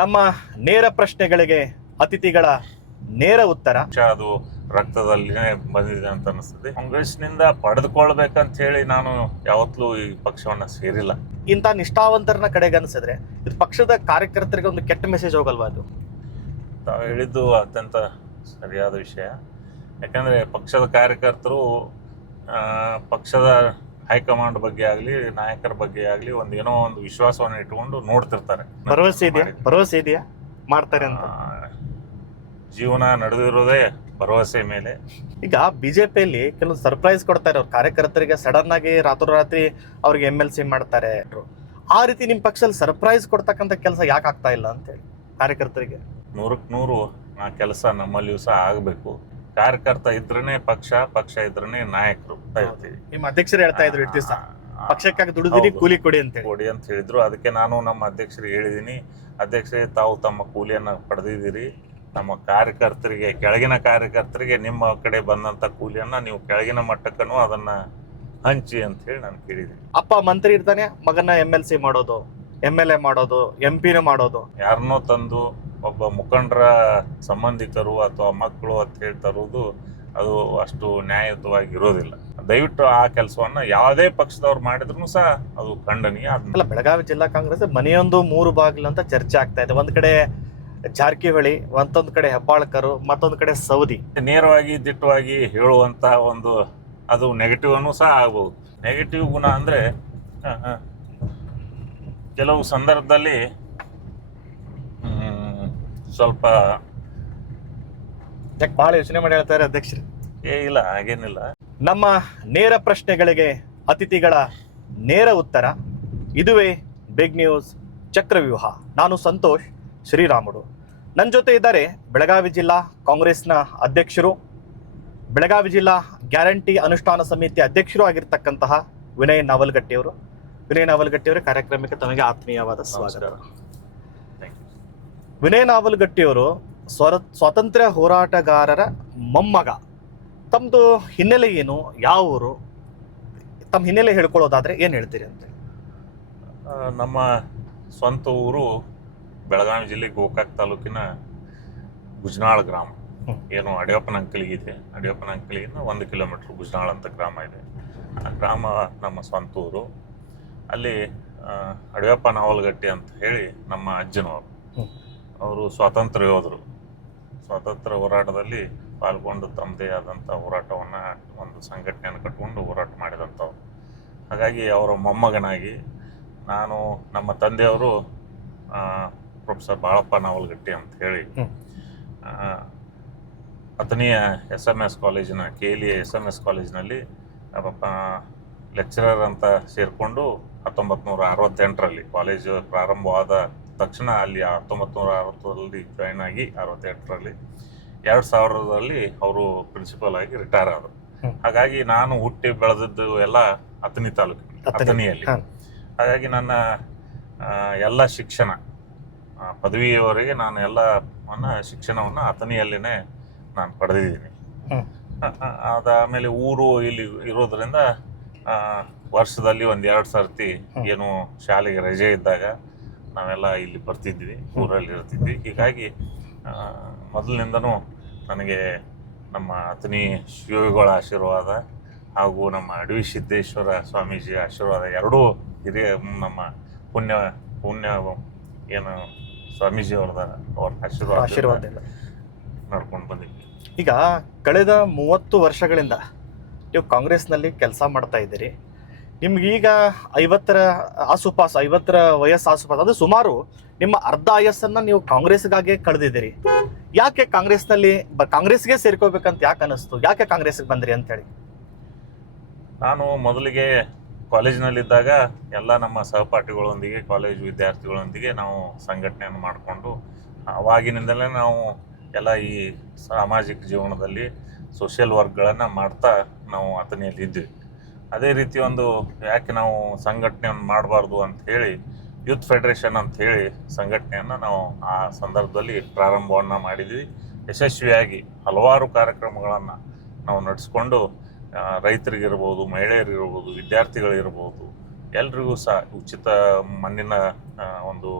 ನಮ್ಮ ನೇರ ಪ್ರಶ್ನೆಗಳಿಗೆ ಅತಿಥಿಗಳ ನೇರ ಉತ್ತರ. ಅದು ರಕ್ತದಲ್ಲಿನೇ ಬಂದಿದೆ ಅಂತ ಅನಿಸ್ತದೆ. ಕಾಂಗ್ರೆಸ್ನಿಂದ ಪಡೆದುಕೊಳ್ಬೇಕಂತ ಹೇಳಿ ನಾನು ಯಾವತ್ತೂ ಈ ಪಕ್ಷವನ್ನ ಸೇರಿಲ್ಲ. ಇಂಥ ನಿಷ್ಠಾವಂತರನ್ನ ಕಡೆಗೆ ಅನಿಸಿದ್ರೆ ಇದು ಪಕ್ಷದ ಕಾರ್ಯಕರ್ತರಿಗೆ ಒಂದು ಕೆಟ್ಟ ಮೆಸೇಜ್ ಹೋಗಲ್ವಾ? ಅದು ತಾವು ಹೇಳಿದ್ದು ಅತ್ಯಂತ ಸರಿಯಾದ ವಿಷಯ. ಯಾಕಂದ್ರೆ ಪಕ್ಷದ ಕಾರ್ಯಕರ್ತರು ಪಕ್ಷದ ಹೈಕಮಾಂಡ್ ಬಗ್ಗೆ ಆಗಲಿ ನಾಯಕರ ಬಗ್ಗೆ ಆಗಲಿ ಏನೋ ಒಂದು ವಿಶ್ವಾಸವನ್ನು ಇಟ್ಕೊಂಡು ನೋಡ್ತಿರ್ತಾರೆ. ಭರವಸೆ ಇದೆಯಾ ಮಾಡ್ತಾರೆ ಅಂತ? ಜೀವನ ನಡೆದಿರೋದೇ ಭರವಸೆ ಮೇಲೆ. ಈಗ ಬಿಜೆಪಿಯಲ್ಲಿ ಕೆಲವು ಸರ್ಪ್ರೈಸ್ ಕೊಡ್ತಾರೆ ಅವ್ರ ಕಾರ್ಯಕರ್ತರಿಗೆ. ಸಡನ್ ಆಗಿ ರಾತ್ರೋರಾತ್ರಿ ಅವ್ರಿಗೆ MLC ಮಾಡ್ತಾರೆ. ಆ ರೀತಿ ನಿಮ್ಮ ಪಕ್ಷದಲ್ಲಿ ಸರ್ಪ್ರೈಸ್ ಕೊಡ್ತಕ್ಕಂಥ ಕೆಲಸ ಯಾಕೆ ಆಗ್ತಾ ಇಲ್ಲ ಅಂತೇಳಿ ಕಾರ್ಯಕರ್ತರಿಗೆ? 100% ಆ ಕೆಲಸ ನಮ್ಮಲ್ಲಿಯೂ ಸಹ ಆಗಬೇಕು. ಕಾರ್ಯಕರ್ತ ಇದ್ರೇನೆ ಪಕ್ಷ ಇದ್ರೇನೆ ನಾಯಕರು ಇರ್ತೀವಿ. ನಿಮ್ಮ ಅಧ್ಯಕ್ಷರು ಹೇಳ್ತಾ ಇದ್ರು ಇಷ್ಟು ದಿವಸ ಪಕ್ಷಕ್ಕಾಗಿ ದುಡಿದಿರಿ, ಕೂಲಿ ಕೊಡಿ ಅಂತ ಹೇಳಿದ್ರು. ಅದಕ್ಕೆ ನಾನು ನಮ್ಮ ಅಧ್ಯಕ್ಷರಿಗೆ ಹೇಳಿದ್ದೀನಿ, ಅಧ್ಯಕ್ಷರೇ ತಾವು ತಮ್ಮ ಕೂಲಿಯನ್ನ ಪಡೆದಿದ್ದೀರಿ, ನಮ್ಮ ಕಾರ್ಯಕರ್ತರಿಗೆ ಕೆಳಗಿನ ಕಾರ್ಯಕರ್ತರಿಗೆ ನಿಮ್ಮ ಕಡೆ ಬಂದಂತ ಕೂಲಿಯನ್ನ ನೀವು ಕೆಳಗಿನ ಮಟ್ಟಕ್ಕೂ ಅದನ್ನ ಹಂಚಿ ಅಂತ ಹೇಳಿ ನಾನು ಕೇಳಿದ್ದೀನಿ. ಅಪ್ಪ ಮಂತ್ರಿ ಇರ್ತಾನೆ, ಮಗನ MLC ಮಾಡೋದು, MLA ಮಾಡೋದು, MP ಮಾಡೋದು. ಯಾರನ್ನೋ ತಂದು ಒಬ್ಬ ಮುಖಂಡರ ಸಂಬಂಧಿಕರು ಅಥವಾ ಮಕ್ಕಳು ಅಂತ ಹೇಳಿ ತರುವುದು ಅದು ಅಷ್ಟು ನ್ಯಾಯಯುತವಾಗಿ ಇರೋದಿಲ್ಲ. ದಯವಿಟ್ಟು ಆ ಕೆಲಸವನ್ನ ಯಾವುದೇ ಪಕ್ಷದವ್ರು ಮಾಡಿದ್ರು ಸಹ ಅದು ಖಂಡನೀಯ. ಅಲ್ಲ, ಬೆಳಗಾವಿ ಜಿಲ್ಲಾ ಕಾಂಗ್ರೆಸ್ ಮನೆಯೊಂದು 3 ಬಾಗಿಲು ಅಂತ ಚರ್ಚೆ ಆಗ್ತಾ ಇದೆ. ಒಂದ್ ಕಡೆ ಜಾರಕಿಹೊಳಿ, ಮತ್ತೊಂದ್ ಕಡೆ ಹೆಬ್ಬಾಳ್ಕರು, ಮತ್ತೊಂದ್ ಕಡೆ ಸೌದಿ. ನೇರವಾಗಿ ದಿಟ್ಟವಾಗಿ ಹೇಳುವಂತ ಒಂದು ಅದು ನೆಗೆಟಿವ್ ಅನ್ನು ಸಹ ಆಗ್ಬಹುದು. ನೆಗೆಟಿವ್ ಗುಣ ಅಂದ್ರೆ ಕೆಲವು ಸಂದರ್ಭದಲ್ಲಿ ಸ್ವಲ್ಪ ಬಹಳ ಯೋಚನೆ ಮಾಡಿ ಹೇಳ್ತಾರೆ ಅಧ್ಯಕ್ಷರು. ಇಲ್ಲ, ಹಾಗೇನಿಲ್ಲ. ನಮ್ಮ ನೇರ ಪ್ರಶ್ನೆಗಳಿಗೆ ಅತಿಥಿಗಳ ನೇರ ಉತ್ತರ. ಇದುವೇ ಬಿಗ್ ನ್ಯೂಸ್ ಚಕ್ರವ್ಯೂಹ. ನಾನು ಸಂತೋಷ್ ಶ್ರೀರಾಮುಡು. ನನ್ನ ಜೊತೆ ಇದ್ದಾರೆ ಬೆಳಗಾವಿ ಜಿಲ್ಲಾ ಕಾಂಗ್ರೆಸ್ನ ಅಧ್ಯಕ್ಷರು, ಬೆಳಗಾವಿ ಜಿಲ್ಲಾ ಗ್ಯಾರಂಟಿ ಅನುಷ್ಠಾನ ಸಮಿತಿ ಅಧ್ಯಕ್ಷರು ಆಗಿರ್ತಕ್ಕಂತಹ ವಿನಯ್ ನಾವಲಗಟ್ಟಿಯವರು. ವಿನಯ್ ನಾವಲಗಟ್ಟಿಯವರ ಕಾರ್ಯಕ್ರಮಕ್ಕೆ ತಮಗೆ ಆತ್ಮೀಯವಾದ ಸ್ವಾಗತ. ವಿನಯ್ ನಾವಲಗಟ್ಟಿಯವರು ಸ್ವಾತಂತ್ರ್ಯ ಹೋರಾಟಗಾರರ ಮೊಮ್ಮಗ. ತಮ್ಮದು ಹಿನ್ನೆಲೆ ಏನು, ಯಾವ ಊರು? ತಮ್ಮ ಹಿನ್ನೆಲೆ ಹೇಳ್ಕೊಳ್ಳೋದಾದ್ರೆ ಏನು ಹೇಳ್ತೀರಿ ಅಂತ? ನಮ್ಮ ಸ್ವಂತ ಊರು ಬೆಳಗಾವಿ ಜಿಲ್ಲೆ ಗೋಕಾಕ್ ತಾಲೂಕಿನ ಗುಜನಾಳ ಗ್ರಾಮ. ಏನು ಅಡಿಯಪ್ಪನಂಕಲಿಗಿದೆ, ಅಡಿಯಪ್ಪನಂಕಲಿಯಿಂದ 1 ಕಿಲೋಮೀಟರ್ ಗುಜನಾಳ ಅಂತ ಗ್ರಾಮ ಇದೆ. ಆ ಗ್ರಾಮ ನಮ್ಮ ಸ್ವಂತ ಊರು. ಅಲ್ಲಿ ಅಡಿಯಪ್ಪ ನಾವಲಗಟ್ಟಿ ಅಂತ ಹೇಳಿ ನಮ್ಮ ಅಜ್ಜನವರು. ಅವರು ಸ್ವಾತಂತ್ರ್ಯ ಯೋಧರು. ಸ್ವಾತಂತ್ರ್ಯ ಹೋರಾಟದಲ್ಲಿ ಪಾಲ್ಗೊಂಡು ತಮ್ಮದೇ ಆದಂಥ ಹೋರಾಟವನ್ನು ಒಂದು ಸಂಘಟನೆಯನ್ನು ಕಟ್ಕೊಂಡು ಹೋರಾಟ ಮಾಡಿದಂಥವ್ರು. ಹಾಗಾಗಿ ಅವರ ಮೊಮ್ಮಗನಾಗಿ ನಾನು, ನಮ್ಮ ತಂದೆಯವರು ಪ್ರೊಫೆಸರ್ ಬಾಳಪ್ಪ ನಾವಲಗಟ್ಟಿ ಅಂತ ಹೇಳಿ ಅಥಣಿಯ SMS ಕಾಲೇಜಿನ KLE SMS ಕಾಲೇಜಿನಲ್ಲಿ ಲೆಕ್ಚರರ್ ಅಂತ ಸೇರಿಕೊಂಡು 1968ರಲ್ಲಿ ಕಾಲೇಜು ಪ್ರಾರಂಭವಾದ ತಕ್ಷಣ ಅಲ್ಲಿ 1960ರಲ್ಲಿ ಜಾಯ್ನ್ ಆಗಿ 68ರಲ್ಲಿ 2000ರಲ್ಲಿ ಅವರು ಪ್ರಿನ್ಸಿಪಲ್ ಆಗಿ ರಿಟೈರ್ ಆದರು. ಹಾಗಾಗಿ ನಾನು ಹುಟ್ಟಿ ಬೆಳೆದದ್ದು ಎಲ್ಲ ಅಥಣಿ ತಾಲೂಕು, ಅಥಣಿಯಲ್ಲಿ. ಹಾಗಾಗಿ ನನ್ನ ಎಲ್ಲ ಶಿಕ್ಷಣ ಪದವಿಯವರೆಗೆ ನಾನು ಎಲ್ಲವನ್ನ ಶಿಕ್ಷಣವನ್ನು ಅಥಣಿಯಲ್ಲಿನೇ ನಾನು ಪಡೆದಿದ್ದೀನಿ. ಅದಾದಮೇಲೆ ಊರು ಇಲ್ಲಿ ಇರೋದ್ರಿಂದ ವರ್ಷದಲ್ಲಿ 1-2 ಸರ್ತಿ ಏನು ಶಾಲೆಗೆ ರಜೆ ಇದ್ದಾಗ ನಾವೆಲ್ಲ ಇಲ್ಲಿ ಬರ್ತಿದ್ವಿ, ಊರಲ್ಲಿ ಇರ್ತಿದ್ವಿ. ಹೀಗಾಗಿ ಮೊದಲಿನಿಂದನೂ ನನಗೆ ನಮ್ಮ ಅಥಣಿ ಶಿವಗಳ ಆಶೀರ್ವಾದ ಹಾಗೂ ನಮ್ಮ ಅಡವಿ ಸಿದ್ದೇಶ್ವರ ಸ್ವಾಮೀಜಿ ಆಶೀರ್ವಾದ ಎರಡೂ ಹಿರಿಯ ನಮ್ಮ ಪುಣ್ಯ ಏನು ಸ್ವಾಮೀಜಿ ಅವ್ರ ಆಶೀರ್ವಾದ ನಡ್ಕೊಂಡು ಬಂದಿದ್ವಿ. ಈಗ ಕಳೆದ 30 ವರ್ಷಗಳಿಂದ ನೀವು ಕಾಂಗ್ರೆಸ್ನಲ್ಲಿ ಕೆಲಸ ಮಾಡ್ತಾ ಇದ್ದೀರಿ. ನಿಮ್ಗೀಗ 50ರ ಆಸುಪಾಸು, 50ರ ವಯಸ್ಸು ಆಸುಪಾಸು, ಅದು ಸುಮಾರು ನಿಮ್ಮ ಅರ್ಧ ಆಯಸ್ಸನ್ನು ನೀವು ಕಾಂಗ್ರೆಸ್ಗಾಗೆ ಕಳೆದಿದ್ದೀರಿ. ಯಾಕೆ ಕಾಂಗ್ರೆಸ್ಗೆ ಸೇರ್ಕೋಬೇಕಂತ ಯಾಕೆ ಅನ್ನಿಸ್ತು? ಯಾಕೆ ಕಾಂಗ್ರೆಸ್ಗೆ ಬಂದ್ರಿ ಅಂತೇಳಿ? ನಾನು ಮೊದಲಿಗೆ ಕಾಲೇಜಿನಲ್ಲಿದ್ದಾಗ ಎಲ್ಲ ನಮ್ಮ ಸಹಪಾಠಿಗಳೊಂದಿಗೆ, ಕಾಲೇಜು ವಿದ್ಯಾರ್ಥಿಗಳೊಂದಿಗೆ ನಾವು ಸಂಘಟನೆಯನ್ನು ಮಾಡಿಕೊಂಡು ಅವಾಗಿನಿಂದಲೇ ನಾವು ಎಲ್ಲ ಈ ಸಾಮಾಜಿಕ ಜೀವನದಲ್ಲಿ ಸೋಷಿಯಲ್ ವರ್ಕ್ಗಳನ್ನು ಮಾಡ್ತಾ ನಾವು ಅಥಣಿಯಲ್ಲಿ ಇದ್ವಿ. ಅದೇ ರೀತಿ ಒಂದು ಯಾಕೆ ನಾವು ಸಂಘಟನೆಯನ್ನು ಮಾಡಬಾರ್ದು ಅಂತ ಹೇಳಿ ಯೂತ್ ಫೆಡರೇಷನ್ ಅಂತ ಹೇಳಿ ಸಂಘಟನೆಯನ್ನು ನಾವು ಆ ಸಂದರ್ಭದಲ್ಲಿ ಪ್ರಾರಂಭವನ್ನು ಮಾಡಿದ್ವಿ. ಯಶಸ್ವಿಯಾಗಿ ಹಲವಾರು ಕಾರ್ಯಕ್ರಮಗಳನ್ನು ನಾವು ನಡೆಸ್ಕೊಂಡು ರೈತರಿಗಿರ್ಬೋದು, ಮಹಿಳೆಯರಿರ್ಬೋದು, ವಿದ್ಯಾರ್ಥಿಗಳಿರ್ಬೋದು, ಎಲ್ರಿಗೂ ಸಹ ಉಚಿತ ಮಣ್ಣಿನ ಒಂದು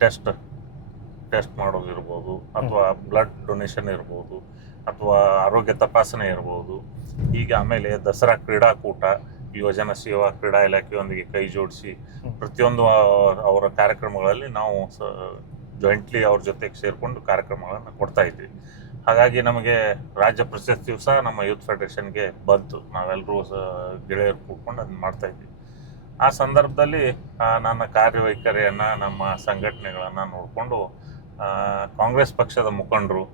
ಟೆಸ್ಟ್ ಮಾಡೋದಿರ್ಬೋದು, ಅಥವಾ ಬ್ಲಡ್ ಡೊನೇಷನ್ ಇರ್ಬೋದು, ಅಥವಾ ಆರೋಗ್ಯ ತಪಾಸಣೆ ಇರ್ಬೋದು. ಈಗ ಆಮೇಲೆ ದಸರಾ ಕ್ರೀಡಾಕೂಟ ಯುವಜನ ಸೇವಾ ಕ್ರೀಡಾ ಇಲಾಖೆಯೊಂದಿಗೆ ಕೈ ಜೋಡಿಸಿ ಪ್ರತಿಯೊಂದು ಅವರ ಕಾರ್ಯಕ್ರಮಗಳಲ್ಲಿ ನಾವು ಜಾಯಿಂಟ್ಲಿ ಅವ್ರ ಜೊತೆಗೆ ಸೇರಿಕೊಂಡು ಕಾರ್ಯಕ್ರಮಗಳನ್ನು ಕೊಡ್ತಾ ಇದ್ವಿ. ಹಾಗಾಗಿ ನಮಗೆ ರಾಜ್ಯ ಪ್ರಶಸ್ತಿಯು ಸಹ ನಮ್ಮ ಯೂತ್ ಫೆಡರೇಷನ್ಗೆ ಬಂತು. ನಾವೆಲ್ಲರೂ ಗೆಳೆಯರು ಕೂತ್ಕೊಂಡು ಅದನ್ನ ಮಾಡ್ತಾ ಇದ್ವಿ. ಆ ಸಂದರ್ಭದಲ್ಲಿ ನನ್ನ ಕಾರ್ಯವೈಖರಿಯನ್ನು, ನಮ್ಮ ಸಂಘಟನೆಗಳನ್ನು ನೋಡಿಕೊಂಡು ಕಾಂಗ್ರೆಸ್ ಪಕ್ಷದ ಮುಖಂಡರು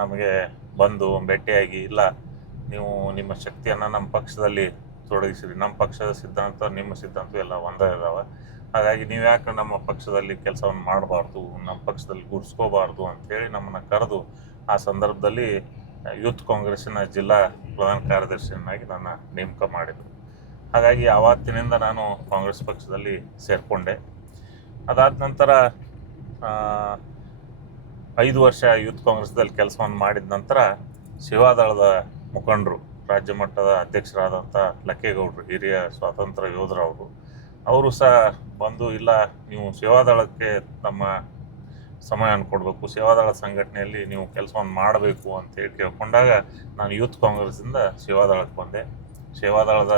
ನಮಗೆ ಬಂದು ಭೇಟಿಯಾಗಿ, ಇಲ್ಲ ನೀವು ನಿಮ್ಮ ಶಕ್ತಿಯನ್ನು ನಮ್ಮ ಪಕ್ಷದಲ್ಲಿ ತೊಡಗಿಸಿರಿ, ನಮ್ಮ ಪಕ್ಷದ ಸಿದ್ಧಾಂತ ನಿಮ್ಮ ಸಿದ್ಧಾಂತ ಎಲ್ಲ ಒಂದೇ ಇದಾವೆ, ಹಾಗಾಗಿ ನೀವು ಯಾಕೆ ನಮ್ಮ ಪಕ್ಷದಲ್ಲಿ ಕೆಲಸವನ್ನು ಮಾಡಬಾರ್ದು, ನಮ್ಮ ಪಕ್ಷದಲ್ಲಿ ಗುರ್ಸ್ಕೋಬಾರ್ದು ಅಂಥೇಳಿ ನಮ್ಮನ್ನು ಕರೆದು ಆ ಸಂದರ್ಭದಲ್ಲಿ ಯೂತ್ ಕಾಂಗ್ರೆಸ್ಸಿನ ಜಿಲ್ಲಾ ಪ್ರಧಾನ ಕಾರ್ಯದರ್ಶಿಯನ್ನಾಗಿ ನನ್ನ ನೇಮಕ ಮಾಡಿದರು. ಹಾಗಾಗಿ ಆವತ್ತಿನಿಂದ ನಾನು ಕಾಂಗ್ರೆಸ್ ಪಕ್ಷದಲ್ಲಿ ಸೇರಿಕೊಂಡೆ. ಅದಾದ ನಂತರ 5 ವರ್ಷ ಯೂತ್ ಕಾಂಗ್ರೆಸ್ದಲ್ಲಿ ಕೆಲಸವನ್ನು ಮಾಡಿದ ನಂತರ ಸೇವಾದಳದ ಮುಖಂಡರು, ರಾಜ್ಯ ಮಟ್ಟದ ಅಧ್ಯಕ್ಷರಾದಂಥ ಲಕ್ಕೇಗೌಡರು, ಹಿರಿಯ ಸ್ವಾತಂತ್ರ್ಯ ಯೋಧರವರು, ಅವರು ಸಹ ಬಂದು, ಇಲ್ಲ ನೀವು ಸೇವಾದಳಕ್ಕೆ ನಮ್ಮ ಸಮಯವನ್ನು ಕೊಡಬೇಕು, ಸೇವಾದಳ ಸಂಘಟನೆಯಲ್ಲಿ ನೀವು ಕೆಲಸವನ್ನು ಮಾಡಬೇಕು ಅಂತೇಳಿ ಕೇಳ್ಕೊಂಡಾಗ ನಾನು ಯೂತ್ ಕಾಂಗ್ರೆಸ್ಸಿಂದ ಸೇವಾದಳಕ್ಕೆ ಬಂದೆ. ಸೇವಾದಳದ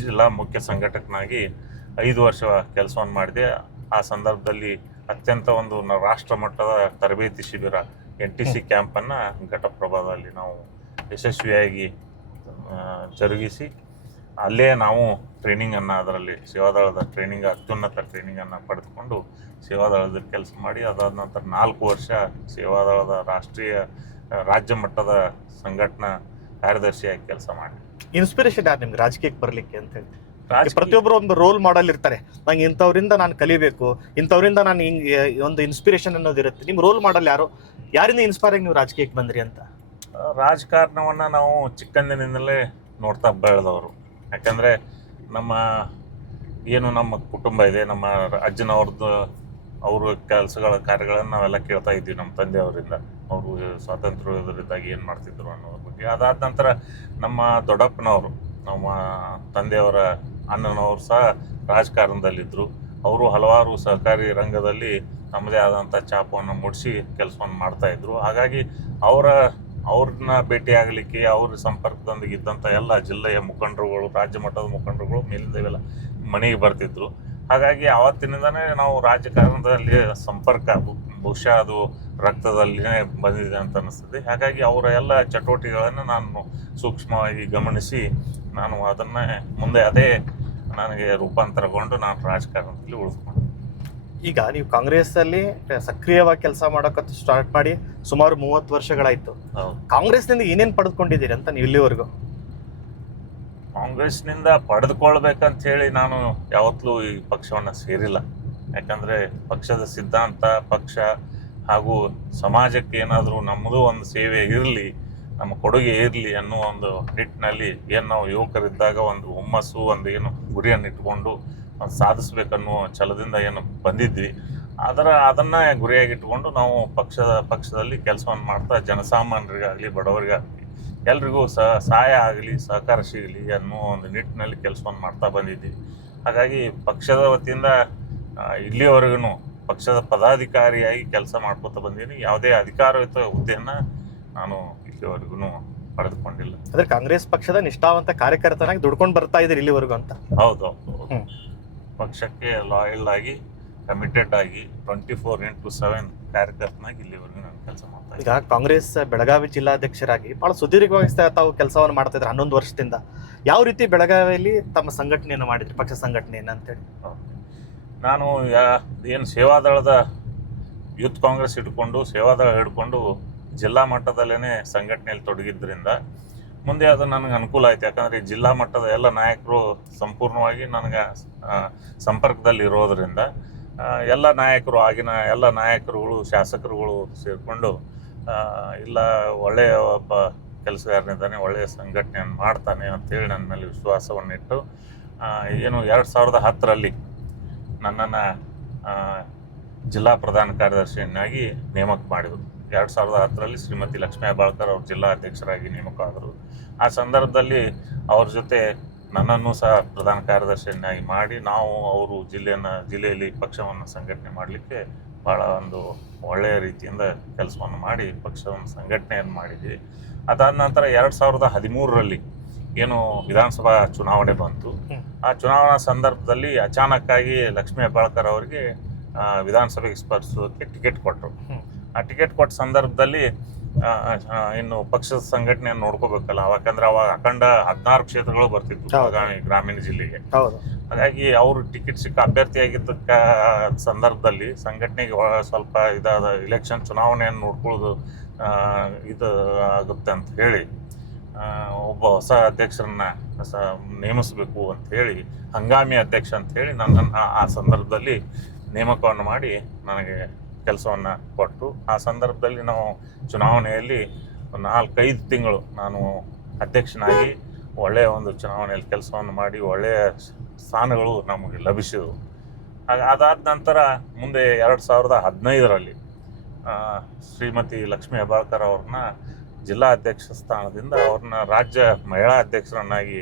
ಜಿಲ್ಲಾ ಮುಖ್ಯ ಸಂಘಟಕನಾಗಿ 5 ವರ್ಷ ಕೆಲಸವನ್ನು ಮಾಡಿದೆ. ಆ ಸಂದರ್ಭದಲ್ಲಿ ಅತ್ಯಂತ ಒಂದು ರಾಷ್ಟ್ರ ಮಟ್ಟದ ತರಬೇತಿ ಶಿಬಿರ NTC ಕ್ಯಾಂಪನ್ನು ಘಟಪ್ರಭಾದಲ್ಲಿ ನಾವು ಯಶಸ್ವಿಯಾಗಿ ಜರುಗಿಸಿ, ಅಲ್ಲೇ ನಾವು ಟ್ರೈನಿಂಗನ್ನು, ಅದರಲ್ಲಿ ಸೇವಾದಳದ ಟ್ರೈನಿಂಗ್, ಅತ್ಯುನ್ನತ ಟ್ರೈನಿಂಗನ್ನು ಪಡೆದುಕೊಂಡು ಸೇವಾದಳದಲ್ಲಿ ಕೆಲಸ ಮಾಡಿ, ಅದಾದ ನಂತರ 4 ವರ್ಷ ಸೇವಾದಳದ ರಾಜ್ಯ ಮಟ್ಟದ ಸಂಘಟನಾ ಕಾರ್ಯದರ್ಶಿಯಾಗಿ ಕೆಲಸ ಮಾಡಿ. ಇನ್ಸ್ಪಿರೇಷನ್ ಯಾರು ನಿಮ್ಗೆ ರಾಜಕೀಯಕ್ಕೆ ಬರಲಿಕ್ಕೆ ಅಂತ ಹೇಳಿ? ಪ್ರತಿಯೊಬ್ಬರು ಒಂದು ರೋಲ್ ಮಾಡಲ್ ಇರ್ತಾರೆ, ನಂಗೆ ಇಂಥವ್ರಿಂದ ನಾನು ಕಲಿಬೇಕು, ಇಂಥವ್ರಿಂದ ನಾನು ಹಿಂಗೆ ಒಂದು ಇನ್ಸ್ಪಿರೇಷನ್ ಅನ್ನೋದಿರುತ್ತೆ. ನಿಮ್ಮ ರೋಲ್ ಮಾಡಲ್ ಯಾರಿಂದ ಇನ್ಸ್ಪೈರ್ ಆಗಿ ನೀವು ರಾಜಕೀಯಕ್ಕೆ ಬಂದ್ರಿ ಅಂತ? ರಾಜಕಾರಣವನ್ನು ನಾವು ಚಿಕ್ಕಂದಿನಿಂದಲೇ ನೋಡ್ತಾ ಬೆಳೆದವರು. ಯಾಕಂದರೆ ನಮ್ಮ ಕುಟುಂಬ ಇದೆ, ನಮ್ಮ ಅಜ್ಜನವ್ರದ್ದು ಅವ್ರ ಕಾರ್ಯಗಳನ್ನು ನಾವೆಲ್ಲ ಕೇಳ್ತಾ ಇದ್ವಿ ನಮ್ಮ ತಂದೆಯವರಿಂದ. ಅವರು ಸ್ವಾತಂತ್ರ್ಯದಲ್ಲಿದ್ದಾಗ ಏನು ಮಾಡ್ತಿದ್ರು ಅನ್ನೋದ್ರ ಬಗ್ಗೆ. ಅದಾದ ನಂತರ ನಮ್ಮ ದೊಡ್ಡಪ್ಪನವರು, ನಮ್ಮ ತಂದೆಯವರ ಅಣ್ಣನವರು ಸಹ ರಾಜಕಾರಣದಲ್ಲಿದ್ದರು. ಅವರು ಹಲವಾರು ಸಹಕಾರಿ ರಂಗದಲ್ಲಿ ನಮ್ಮದೇ ಆದಂಥ ಛಾಪವನ್ನು ಮೂಡಿಸಿ ಕೆಲಸವನ್ನು ಮಾಡ್ತಾಯಿದ್ರು. ಹಾಗಾಗಿ ಅವ್ರನ್ನ ಭೇಟಿಯಾಗಲಿಕ್ಕೆ, ಅವ್ರ ಸಂಪರ್ಕದೊಂದಿಗೆ ಇದ್ದಂಥ ಎಲ್ಲ ಜಿಲ್ಲೆಯ ಮುಖಂಡರುಗಳು, ರಾಜ್ಯ ಮಟ್ಟದ ಮುಖಂಡರುಗಳು ಮೇಲಿಂದ ಇವೆಲ್ಲ ಮನೆಗೆ ಬರ್ತಿದ್ರು. ಹಾಗಾಗಿ ಆವತ್ತಿನಿಂದನೇ ನಾವು ರಾಜಕಾರಣದಲ್ಲಿ ಸಂಪರ್ಕ, ಬಹುಶಃ ಅದು ರಕ್ತದಲ್ಲಿನೇ ಬಂದಿದೆ ಅಂತ ಅನ್ನಿಸ್ತದೆ. ಹಾಗಾಗಿ ಅವರ ಎಲ್ಲ ಚಟುವಟಿಕೆಗಳನ್ನು ನಾನು ಸೂಕ್ಷ್ಮವಾಗಿ ಗಮನಿಸಿ ನಾನು ಅದನ್ನು ಮುಂದೆ ಅದೇ ನನಗೆ ರೂಪಾಂತರಗೊಂಡು ನಾನು ರಾಜಕಾರಣದಲ್ಲಿ ಉಳಿದುಕೊಂಡೆ. ಈಗ ನೀವು ಕಾಂಗ್ರೆಸ್ಸಲ್ಲಿ ಸಕ್ರಿಯವಾಗಿ ಕೆಲಸ ಮಾಡೋಕೆ ಸ್ಟಾರ್ಟ್ ಮಾಡಿ ಸುಮಾರು 30 ವರ್ಷಗಳಾಯಿತು. ಕಾಂಗ್ರೆಸ್ನಿಂದ ಏನೇನು ಪಡೆದುಕೊಂಡಿದ್ದೀರಿ ಅಂತ ನೀವು ಇಲ್ಲಿವರೆಗೂ? ಕಾಂಗ್ರೆಸ್ನಿಂದ ಪಡೆದುಕೊಳ್ಬೇಕಂತ ಹೇಳಿ ನಾನು ಯಾವತ್ತೂ ಈ ಪಕ್ಷವನ್ನು ಸೇರಿಲ್ಲ. ಯಾಕಂದರೆ ಪಕ್ಷದ ಸಿದ್ಧಾಂತ, ಪಕ್ಷ ಹಾಗೂ ಸಮಾಜಕ್ಕೆ ಏನಾದರೂ ನಮ್ಮದು ಒಂದು ಸೇವೆ ಇರಲಿ, ನಮ್ಮ ಕೊಡುಗೆ ಇರಲಿ ಅನ್ನೋ ಒಂದು ನಿಟ್ಟಿನಲ್ಲಿ ಏನು ನಾವು ಯುವಕರಿದ್ದಾಗ ಒಂದು ಹುಮ್ಮಸ್ಸು, ಒಂದು ಏನು ಗುರಿಯನ್ನು ಇಟ್ಕೊಂಡು ಸಾಧಿಸ್ಬೇಕನ್ನುವ ಛಲದಿಂದ ಏನು ಬಂದಿದ್ವಿ, ಅದನ್ನು ಗುರಿಯಾಗಿಟ್ಕೊಂಡು ನಾವು ಪಕ್ಷದಲ್ಲಿ ಕೆಲಸವನ್ನು ಮಾಡ್ತಾ ಜನಸಾಮಾನ್ಯರಿಗಾಗಲಿ, ಬಡವರಿಗಾಗಲಿ, ಎಲ್ರಿಗೂ ಸಹಾಯ ಆಗಲಿ, ಸಹಕಾರ ಸಿಗಲಿ ಅನ್ನೋ ಒಂದು ನಿಟ್ಟಿನಲ್ಲಿ ಕೆಲಸವನ್ನು ಮಾಡ್ತಾ ಬಂದಿದ್ದೀವಿ. ಹಾಗಾಗಿ ಪಕ್ಷದ ವತಿಯಿಂದ ಇಲ್ಲಿಯವರೆಗೂ ಪಕ್ಷದ ಪದಾಧಿಕಾರಿಯಾಗಿ ಕೆಲಸ ಮಾಡ್ಕೊತಾ ಬಂದೀನಿ. ಯಾವುದೇ ಅಧಿಕಾರಯುತ ಹುದ್ದೆಯನ್ನು ನಾನು ಇಲ್ಲಿವರೆಗೂ ಪಡೆದುಕೊಂಡಿಲ್ಲ. ಅಂದ್ರೆ ಕಾಂಗ್ರೆಸ್ ಪಕ್ಷದ ನಿಷ್ಠಾವಂತ ಕಾರ್ಯಕರ್ತನಾಗಿ ದುಡ್ಕೊಂಡು ಬರ್ತಾ ಇದ್ದೀರಿ ಇಲ್ಲಿವರೆಗೂ ಅಂತ? ಹೌದು. ಪಕ್ಷಕ್ಕೆ ಲಾಯಲ್ ಆಗಿ, ಕಮಿಟೆಡ್ ಆಗಿ 24/7 ಕಾರ್ಯಕರ್ತನಾಗಿ ಇಲ್ಲಿವರೆಗೂ ನಾನು ಕೆಲಸ ಮಾಡ್ತಾ ಇದ್ದೀನಿ. ಈಗ ಕಾಂಗ್ರೆಸ್ ಬೆಳಗಾವಿ ಜಿಲ್ಲಾಧ್ಯಕ್ಷರಾಗಿ ಬಹಳ ಸುದೀರ್ಘವಾಗಿ ತಾವು ಕೆಲಸವನ್ನು ಮಾಡ್ತಾ ಇದ್ದಾರೆ 11 ವರ್ಷದಿಂದ. ಯಾವ ರೀತಿ ಬೆಳಗಾವಿಯಲ್ಲಿ ತಮ್ಮ ಸಂಘಟನೆಯನ್ನು ಮಾಡಿದ್ರಿ, ಪಕ್ಷ ಸಂಘಟನೆಯನ್ನು ಅಂತೇಳಿ? ನಾನು ಏನು ಸೇವಾದಳದ ಯೂತ್ ಕಾಂಗ್ರೆಸ್ ಸೇವಾದಳ ಹಿಡ್ಕೊಂಡು ಜಿಲ್ಲಾ ಮಟ್ಟದಲ್ಲೇ ಸಂಘಟನೆಯಲ್ಲಿ ತೊಡಗಿದ್ರಿಂದ ಮುಂದೆ ಅದು ನನಗೆ ಅನುಕೂಲ ಆಯಿತು. ಯಾಕಂದರೆ ಜಿಲ್ಲಾ ಮಟ್ಟದ ಎಲ್ಲ ನಾಯಕರು ಸಂಪೂರ್ಣವಾಗಿ ನನಗೆ ಸಂಪರ್ಕದಲ್ಲಿ ಇರೋದರಿಂದ ಆಗಿನ ಎಲ್ಲ ನಾಯಕರುಗಳು, ಶಾಸಕರುಗಳು ಸೇರಿಕೊಂಡು, ಇಲ್ಲ ಒಳ್ಳೆಯ ಒಬ್ಬ ಕೆಲಸಗಾರನಿದ್ದಾನೆ, ಒಳ್ಳೆಯ ಸಂಘಟನೆಯನ್ನು ಮಾಡ್ತಾನೆ ಅಂತೇಳಿ ನನ್ನ ಮೇಲೆ ವಿಶ್ವಾಸವನ್ನಿಟ್ಟು ಏನು 2010ರಲ್ಲಿ ನನ್ನನ್ನು ಜಿಲ್ಲಾ ಪ್ರಧಾನ ಕಾರ್ಯದರ್ಶಿಯನ್ನಾಗಿ ನೇಮಕ ಮಾಡಿದರು. 2010ರಲ್ಲಿ ಶ್ರೀಮತಿ ಲಕ್ಷ್ಮೀ ಹೆಬ್ಬಾಳ್ಕರ್ ಅವರು ಜಿಲ್ಲಾ ಅಧ್ಯಕ್ಷರಾಗಿ ನೇಮಕ ಆದರು. ಆ ಸಂದರ್ಭದಲ್ಲಿ ಅವ್ರ ಜೊತೆ ನನ್ನನ್ನು ಸಹ ಪ್ರಧಾನ ಕಾರ್ಯದರ್ಶಿಯನ್ನಾಗಿ ಮಾಡಿ ನಾವು ಅವರು ಜಿಲ್ಲೆಯಲ್ಲಿ ಪಕ್ಷವನ್ನು ಸಂಘಟನೆ ಮಾಡಲಿಕ್ಕೆ ಭಾಳ ಒಂದು ಒಳ್ಳೆಯ ರೀತಿಯಿಂದ ಕೆಲಸವನ್ನು ಮಾಡಿ ಪಕ್ಷದ ಒಂದು ಸಂಘಟನೆಯನ್ನು ಮಾಡಿದ್ವಿ. ಅದಾದ ನಂತರ 2013ರಲ್ಲಿ ಏನು ವಿಧಾನಸಭಾ ಚುನಾವಣೆ ಬಂತು. ಆ ಚುನಾವಣಾ ಸಂದರ್ಭದಲ್ಲಿ ಅಚಾನಕ್ಕಾಗಿ ಲಕ್ಷ್ಮೀ ಹೆಬ್ಬಾಳ್ಕರ್ ಅವರಿಗೆ ವಿಧಾನಸಭೆಗೆ ಸ್ಪರ್ಧಿಸೋದಕ್ಕೆ ಟಿಕೆಟ್ ಕೊಟ್ಟರು. ಆ ಟಿಕೆಟ್ ಕೊಟ್ಟ ಸಂದರ್ಭದಲ್ಲಿ ಇನ್ನು ಪಕ್ಷದ ಸಂಘಟನೆಯನ್ನು ನೋಡ್ಕೋಬೇಕಲ್ಲ, ಯಾಕಂದ್ರೆ ಅವಾಗ ಅಖಂಡ 16 ಕ್ಷೇತ್ರಗಳು ಬರ್ತಿತ್ತು ಬೆಳಗಾವಿ ಗ್ರಾಮೀಣ ಜಿಲ್ಲೆಗೆ. ಹಾಗಾಗಿ ಅವರು ಟಿಕೆಟ್ ಸಿಕ್ಕ ಅಭ್ಯರ್ಥಿಯಾಗಿದ್ದಕ್ಕ ಸಂದರ್ಭದಲ್ಲಿ ಸಂಘಟನೆಗೆ ಸ್ವಲ್ಪ ಇದಾದ ಎಲೆಕ್ಷನ್ ಚುನಾವಣೆಯನ್ನು ನೋಡ್ಕೊಳ್ಳೋದು ಇದು ಆಗುತ್ತೆ ಅಂತ ಹೇಳಿ ಒಬ್ಬ ಹೊಸ ಅಧ್ಯಕ್ಷರನ್ನ ನೇಮಿಸಬೇಕು ಅಂತ ಹೇಳಿ ಹಂಗಾಮಿ ಅಧ್ಯಕ್ಷ ಅಂತ ಹೇಳಿ ನನ್ನನ್ನು ಆ ಸಂದರ್ಭದಲ್ಲಿ ನೇಮಕವನ್ನು ಮಾಡಿ ನನಗೆ ಕೆಲಸವನ್ನು ಕೊಟ್ಟು, ಆ ಸಂದರ್ಭದಲ್ಲಿ ನಾವು ಚುನಾವಣೆಯಲ್ಲಿ 4-5 ತಿಂಗಳು ನಾನು ಅಧ್ಯಕ್ಷನಾಗಿ ಒಳ್ಳೆಯ ಒಂದು ಚುನಾವಣೆಯಲ್ಲಿ ಕೆಲಸವನ್ನು ಮಾಡಿ ಒಳ್ಳೆಯ ಸ್ಥಾನಗಳು ನಮಗೆ ಲಭಿಸಿದವು. ಅದಾದ ನಂತರ ಮುಂದೆ 2015ರಲ್ಲಿ ಶ್ರೀಮತಿ ಲಕ್ಷ್ಮೀ ಹೆಬ್ಬಾಳ್ಕರ್ ಅವ್ರನ್ನ ಜಿಲ್ಲಾ ಅಧ್ಯಕ್ಷ ಸ್ಥಾನದಿಂದ ಅವ್ರನ್ನ ರಾಜ್ಯ ಮಹಿಳಾ ಅಧ್ಯಕ್ಷರನ್ನಾಗಿ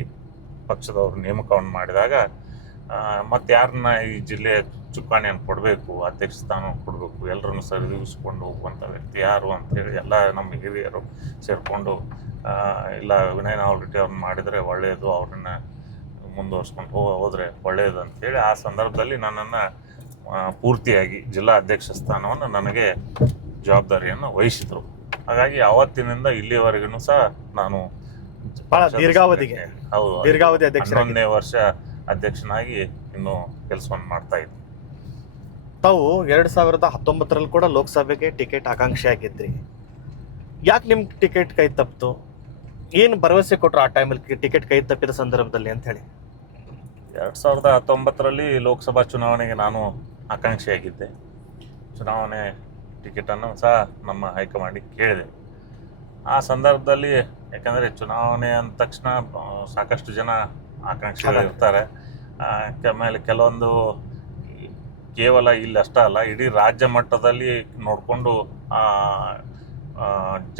ಪಕ್ಷದವರು ನೇಮಕವನ್ನು ಮಾಡಿದಾಗ ಮತ್ತು ಯಾರನ್ನ ಈ ಜಿಲ್ಲೆಯ ಚುಕ್ಕಾಣಿಯನ್ನು ಕೊಡಬೇಕು, ಅಧ್ಯಕ್ಷ ಸ್ಥಾನವನ್ನು ಕೊಡಬೇಕು, ಎಲ್ಲರನ್ನು ಸರಿದೂಗಿಸ್ಕೊಂಡು ಹೋಗುವಂಥ ವ್ಯಕ್ತಿ ಯಾರು ಅಂತೇಳಿ ಎಲ್ಲ ನಮ್ಮ ಹಿರಿಯರು ಸೇರಿಕೊಂಡು ಇಲ್ಲ ವಿನಯ್ ನಾವಲ್ಗಟ್ಟಿ ಅವ್ರನ್ನ ಮಾಡಿದರೆ ಒಳ್ಳೆಯದು, ಅವ್ರನ್ನ ಮುಂದುವರ್ಸ್ಕೊಂಡು ಹೋದರೆ ಒಳ್ಳೆಯದು ಅಂಥೇಳಿ ಆ ಸಂದರ್ಭದಲ್ಲಿ ನನ್ನನ್ನು ಪೂರ್ತಿಯಾಗಿ ಜಿಲ್ಲಾ ಅಧ್ಯಕ್ಷ ಸ್ಥಾನವನ್ನು ನನಗೆ ಜವಾಬ್ದಾರಿಯನ್ನು ವಹಿಸಿದರು. ಹಾಗಾಗಿ ಅವತ್ತಿನಿಂದ ಇಲ್ಲಿಯವರೆಗೂ ಸಹ ನಾನು ದೀರ್ಘಾವಧಿಗೆ ಹೌದು 11ನೇ ವರ್ಷ ಅಧ್ಯಕ್ಷನಾಗಿ ಇನ್ನು ಕೆಲಸವನ್ನು ಮಾಡ್ತಾ ಇದ್ದೆ. ತಾವು 2019ರಲ್ಲಿ ಕೂಡ ಲೋಕಸಭೆಗೆ ಟಿಕೆಟ್ ಆಕಾಂಕ್ಷಿ ಆಗಿದ್ರಿ. ಯಾಕೆ ನಿಮ್ಗೆ ಟಿಕೆಟ್ ಕೈ ತಪ್ಪಿತು? ಏನು ಭರವಸೆ ಕೊಟ್ಟರು ಆ ಟೈಮಲ್ಲಿ ಟಿಕೆಟ್ ಕೈ ತಪ್ಪಿದ ಸಂದರ್ಭದಲ್ಲಿ ಅಂತ ಹೇಳಿ? 2019ರಲ್ಲಿ ಲೋಕಸಭಾ ಚುನಾವಣೆಗೆ ನಾನು ಆಕಾಂಕ್ಷಿಯಾಗಿದ್ದೆ. ಚುನಾವಣೆ ಟಿಕೆಟನ್ನು ಸಹ ನಮ್ಮ ಹೈಕಮಾಂಡಿಗೆ ಕೇಳಿದೆ. ಆ ಸಂದರ್ಭದಲ್ಲಿ ಯಾಕಂದರೆ ಚುನಾವಣೆ ಅಂದ ತಕ್ಷಣ ಸಾಕಷ್ಟು ಜನ ಆಕಾಂಕ್ಷಿಗಳು ಇರ್ತಾರೆ. ಆಮೇಲೆ ಕೆಲವೊಂದು ಕೇವಲ ಇಲ್ಲಿ ಅಷ್ಟೇ ಅಲ್ಲ, ಇಡೀ ರಾಜ್ಯ ಮಟ್ಟದಲ್ಲಿ ನೋಡಿಕೊಂಡು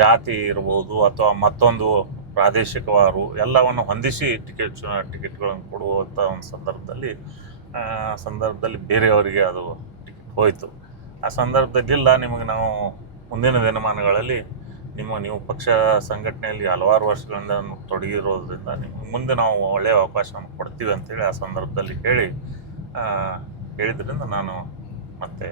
ಜಾತಿ ಇರ್ಬೋದು ಅಥವಾ ಮತ್ತೊಂದು ಪ್ರಾದೇಶಿಕವಾರು ಎಲ್ಲವನ್ನು ಹೊಂದಿಸಿ ಟಿಕೆಟ್ಗಳನ್ನು ಕೊಡುವಂಥ ಒಂದು ಸಂದರ್ಭದಲ್ಲಿ ಬೇರೆಯವರಿಗೆ ಅದು ಟಿಕೆಟ್ ಹೋಯಿತು. ಆ ಸಂದರ್ಭದಲ್ಲಿ ಇಲ್ಲ, ನಿಮಗೆ ನಾವು ಮುಂದಿನ ದಿನಮಾನಗಳಲ್ಲಿ ನೀವು ಪಕ್ಷ ಸಂಘಟನೆಯಲ್ಲಿ ಹಲವಾರು ವರ್ಷಗಳಿಂದ ತೊಡಗಿರೋದ್ರಿಂದ ನಿಮಗೆ ಮುಂದೆ ನಾವು ಒಳ್ಳೆಯ ಅವಕಾಶವನ್ನು ಕೊಡ್ತೀವಿ ಅಂತೇಳಿ ಆ ಸಂದರ್ಭದಲ್ಲಿ ಹೇಳಿದ್ರಿಂದ ನಾನು ಮತ್ತೆ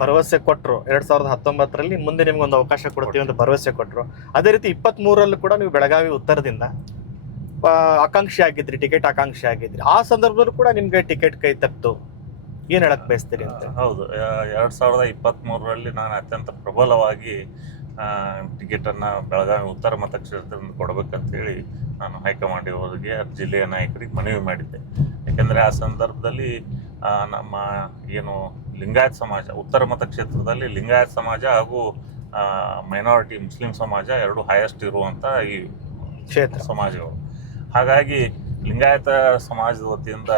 ಭರವಸೆ ಕೊಟ್ಟರು. 2019ರಲ್ಲಿ ಮುಂದೆ ನಿಮ್ಗೊಂದು ಅವಕಾಶ ಕೊಡ್ತೀವಿ ಅಂತ ಭರವಸೆ ಕೊಟ್ಟರು. ಅದೇ ರೀತಿ 23ರಲ್ಲೂ ಕೂಡ ನೀವು ಬೆಳಗಾವಿ ಉತ್ತರದಿಂದ ಆಕಾಂಕ್ಷಿ ಆಗಿದ್ರಿ, ಟಿಕೆಟ್ ಆಕಾಂಕ್ಷಿ ಆಗಿದ್ರಿ. ಆ ಸಂದರ್ಭದಲ್ಲೂ ಕೂಡ ನಿಮ್ಗೆ ಟಿಕೆಟ್ ಕೈ ತಪ್ಪಿತು. ಏನು ಹೇಳಕ್ ಬಯಸ್ತೀರಿ ಅಂತ? ಹೌದು, 2023ರಲ್ಲಿ ನಾನು ಅತ್ಯಂತ ಪ್ರಬಲವಾಗಿ ಟಿಕೆಟನ್ನು ಬೆಳಗಾವಿ ಉತ್ತರ ಮತಕ್ಷೇತ್ರದಿಂದ ಕೊಡಬೇಕಂತೇಳಿ ನಾನು ಹೈಕಮಾಂಡಿಯವರಿಗೆ ಜಿಲ್ಲೆಯ ನಾಯಕರಿಗೆ ಮನವಿ ಮಾಡಿದ್ದೆ. ಯಾಕೆಂದರೆ ಆ ಸಂದರ್ಭದಲ್ಲಿ ನಮ್ಮ ಏನು ಲಿಂಗಾಯತ್ ಸಮಾಜ, ಉತ್ತರ ಮತಕ್ಷೇತ್ರದಲ್ಲಿ ಲಿಂಗಾಯತ್ ಸಮಾಜ ಹಾಗೂ ಮೈನಾರಿಟಿ ಮುಸ್ಲಿಂ ಸಮಾಜ ಎರಡು ಹೈಯೆಸ್ಟ್ ಇರುವಂಥ ಈ ಕ್ಷೇತ್ರ ಸಮಾಜಗಳು. ಹಾಗಾಗಿ ಲಿಂಗಾಯತ ಸಮಾಜದ ವತಿಯಿಂದ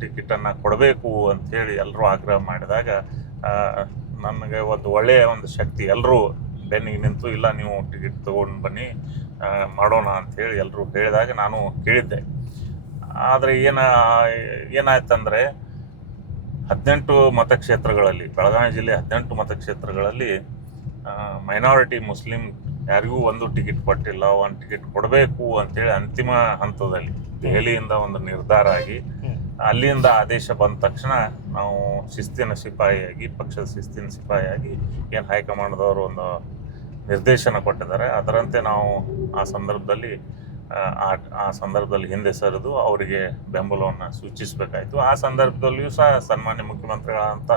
ಟಿಕೆಟನ್ನು ಕೊಡಬೇಕು ಅಂಥೇಳಿ ಎಲ್ಲರೂ ಆಗ್ರಹ ಮಾಡಿದಾಗ ನನಗೆ ಒಂದು ಒಳ್ಳೆಯ ಒಂದು ಶಕ್ತಿ, ಎಲ್ಲರೂ ಬೆನ್ನಿಗೆ ನಿಂತು ಇಲ್ಲ ನೀವು ಟಿಕೆಟ್ ತೊಗೊಂಡು ಬನ್ನಿ ಮಾಡೋಣ ಅಂಥೇಳಿ ಎಲ್ಲರೂ ಹೇಳಿದಾಗ ನಾನು ಕೇಳಿದ್ದೆ. ಆದರೆ ಏನಾಯ್ತಂದರೆ 18 ಮತಕ್ಷೇತ್ರಗಳಲ್ಲಿ, ಬೆಳಗಾವಿ ಜಿಲ್ಲೆ 18 ಮತಕ್ಷೇತ್ರಗಳಲ್ಲಿ ಮೈನಾರಿಟಿ ಮುಸ್ಲಿಂ ಯಾರಿಗೂ ಒಂದು ಟಿಕೆಟ್ ಕೊಟ್ಟಿಲ್ಲ. ಒಂದು ಟಿಕೆಟ್ ಕೊಡಬೇಕು ಅಂತೇಳಿ ಅಂತಿಮ ಹಂತದಲ್ಲಿ ದೆಹಲಿಯಿಂದ ಒಂದು ನಿರ್ಧಾರ ಆಗಿ ಅಲ್ಲಿಂದ ಆದೇಶ ಬಂದ ತಕ್ಷಣ ನಾವು ಶಿಸ್ತಿನ ಸಿಪಾಯಿಯಾಗಿ, ಪಕ್ಷದ ಶಿಸ್ತಿನ ಸಿಪಾಯಿಯಾಗಿ ಏನು ಹೈಕಮಾಂಡ್ದವರು ಒಂದು ನಿರ್ದೇಶನ ಕೊಟ್ಟಿದ್ದಾರೆ ಅದರಂತೆ ನಾವು ಆ ಸಂದರ್ಭದಲ್ಲಿ ಹಿಂದೆ ಸರಿದು ಅವರಿಗೆ ಬೆಂಬಲವನ್ನು ಸೂಚಿಸಬೇಕಾಯಿತು. ಆ ಸಂದರ್ಭದಲ್ಲಿಯೂ ಸಹ ಸನ್ಮಾನ್ಯ ಮುಖ್ಯಮಂತ್ರಿಗಳಂತ